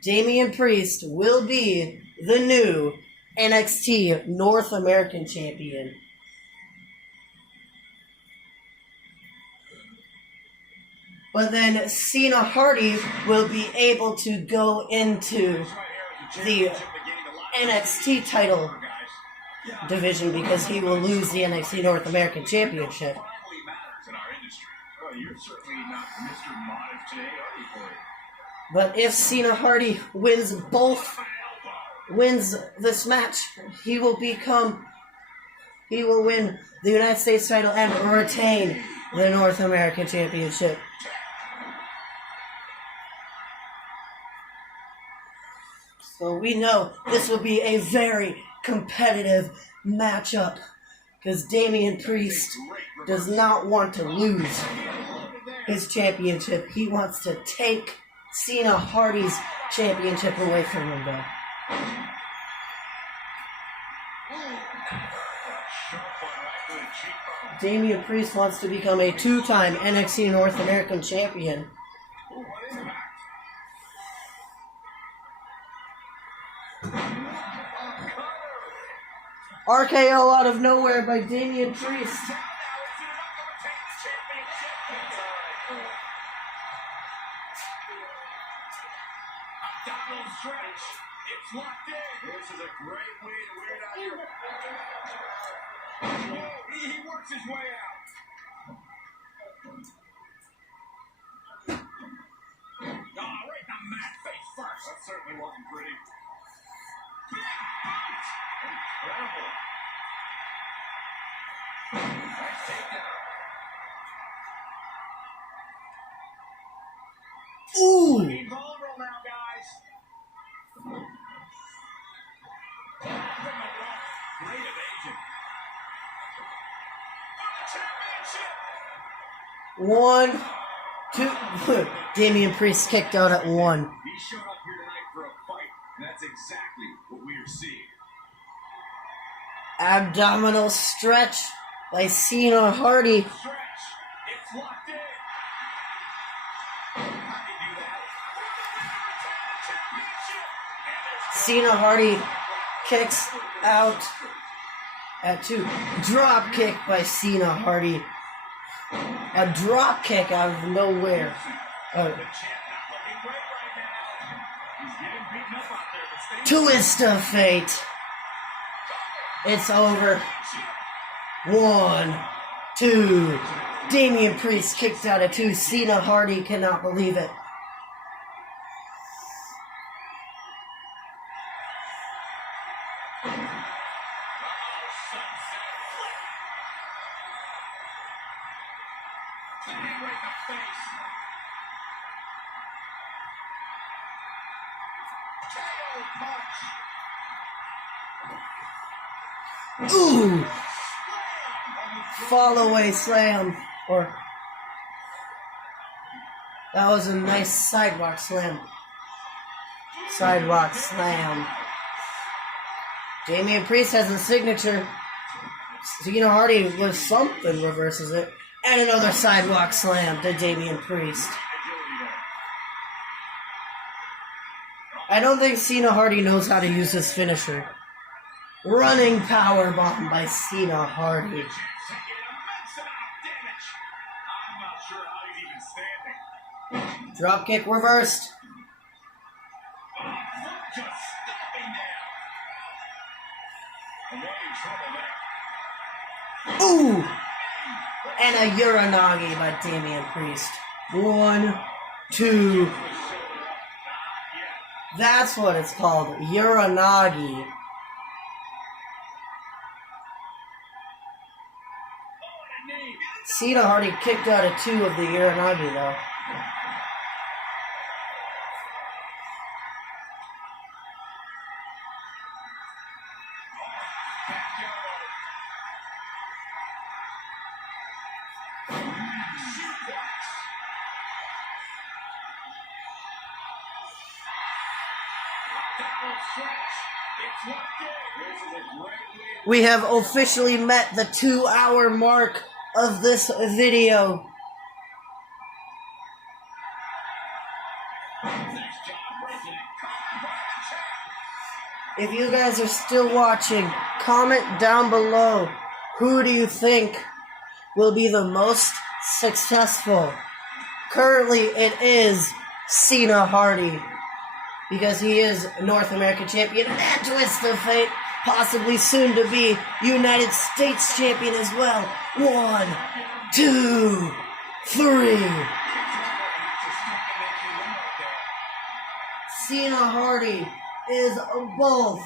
Damian Priest will be the new NXT North American Champion. But then Cena Hardy will be able to go into the NXT title division because he will lose the NXT North American Championship. Well, you're certainly not Mr. Modest today, are you, Corey? But if Cena Hardy wins this match, he will win the United States title and retain the North American Championship. So we know this will be a very competitive matchup because Damian Priest does not want to lose his championship. He wants to take Cena Hardy's championship away from him, though. Damian Priest wants to become a two-time NXT North American champion. RKO out of nowhere by Damian Priest. Stretch. It's locked in. This is a great way to wear it out here. He works his way out. Right in the mat face first. That certainly wasn't pretty. Incredible. Nice takedown. Ooh! Being vulnerable now, guys. Great evasion. For the championship. 1, 2. Damian Priest kicked out at 1. He showed up here tonight for a fight, and that's exactly what we are seeing. Abdominal stretch by Cena Hardy. Stretch. It's locked in. How do you do that? Cena Hardy kicks out at 2. Drop kick by Cena Hardy. A drop kick out of nowhere. Twist of fate. It's over. 1, 2. Damian Priest kicked out at 2. Cena Hardy cannot believe it. Ooh! Fall away slam. Or that was a nice sidewalk slam. Sidewalk slam. Damian Priest has a signature. Cena Hardy with something reverses it. And another sidewalk slam to Damian Priest. I don't think Cena Hardy knows how to use his finisher. Running power bomb by Cena Hardy. Dropkick reversed. Ooh! And a Uranagi by Damian Priest. 1, 2. That's what it's called. Uranagi. Cena Hardy kicked out at 2 of the Uranagi, though. We have officially met the 2-hour mark of this video. If you guys are still watching, comment down below. Who do you think will be the most successful? Currently, it is Cena Hardy, because he is North American champion and that twist of fate, possibly soon to be United States champion as well. 1, 2, 3. Cena Hardy is both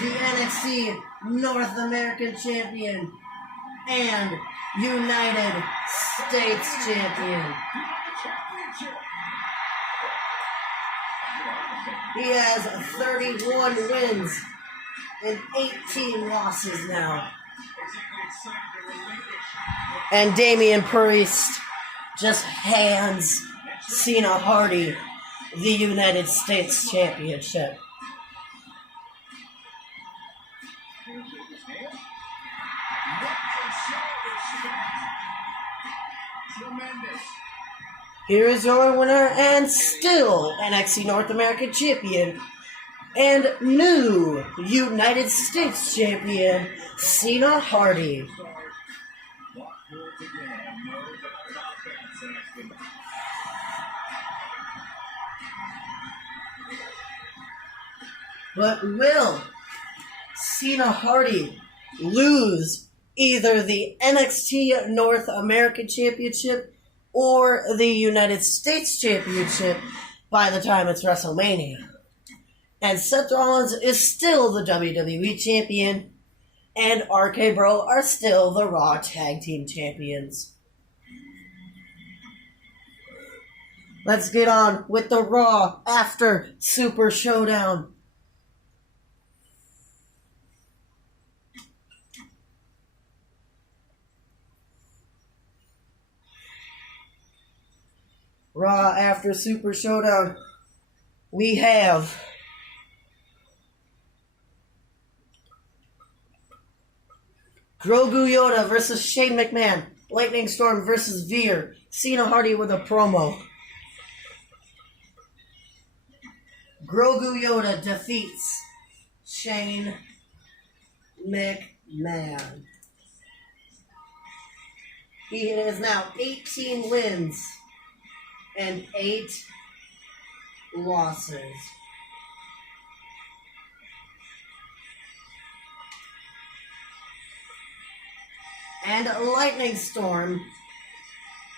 the NXT North American Champion and United States Champion. He has 31 wins and 18 losses now. And Damian Priest just hands Cena Hardy the United States Championship. Here is your winner and still NXT North American Champion and new United States Champion, Cena Hardy. But will Cena Hardy lose either the NXT North American Championship or the United States Championship by the time it's WrestleMania? And Seth Rollins is still the WWE Champion, and RK Bro are still the Raw Tag Team Champions. Let's get on with the Raw after Super Showdown. Raw after Super Showdown, we have Grogu Yoda versus Shane McMahon, Lightning Storm versus Veer, Cena Hardy with a promo. Grogu Yoda defeats Shane McMahon. He has now 18 wins and 8 losses. And Lightning Storm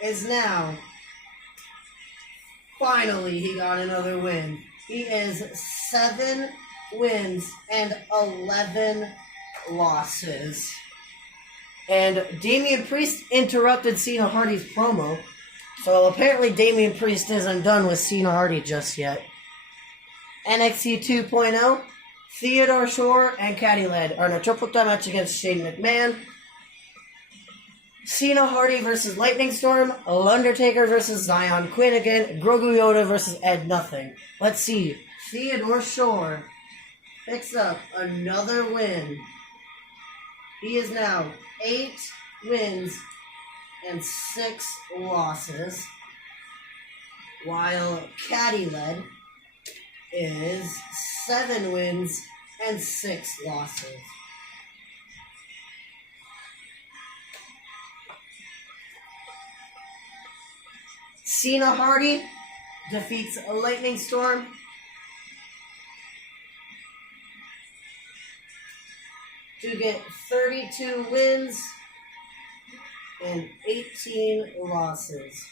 is now, finally he got another win. He is 7 wins and 11 losses. And Damian Priest interrupted Cena Hardy's promo. So apparently Damian Priest isn't done with Cena Hardy just yet. NXT 2.0, Theodore Shore and Caddy Led are in a triple threat match against Shane McMahon. Cena Hardy versus Lightning Storm, Undertaker versus Zion Quinn again, Grogu Yoda versus Ed Nothing. Let's see. Theodore Shore picks up another win. He is now 8 wins and 6 losses, while Caddy Led is 7 wins and 6 losses. Cena Hardy defeats Lightning Storm to get 32 wins and 18 losses.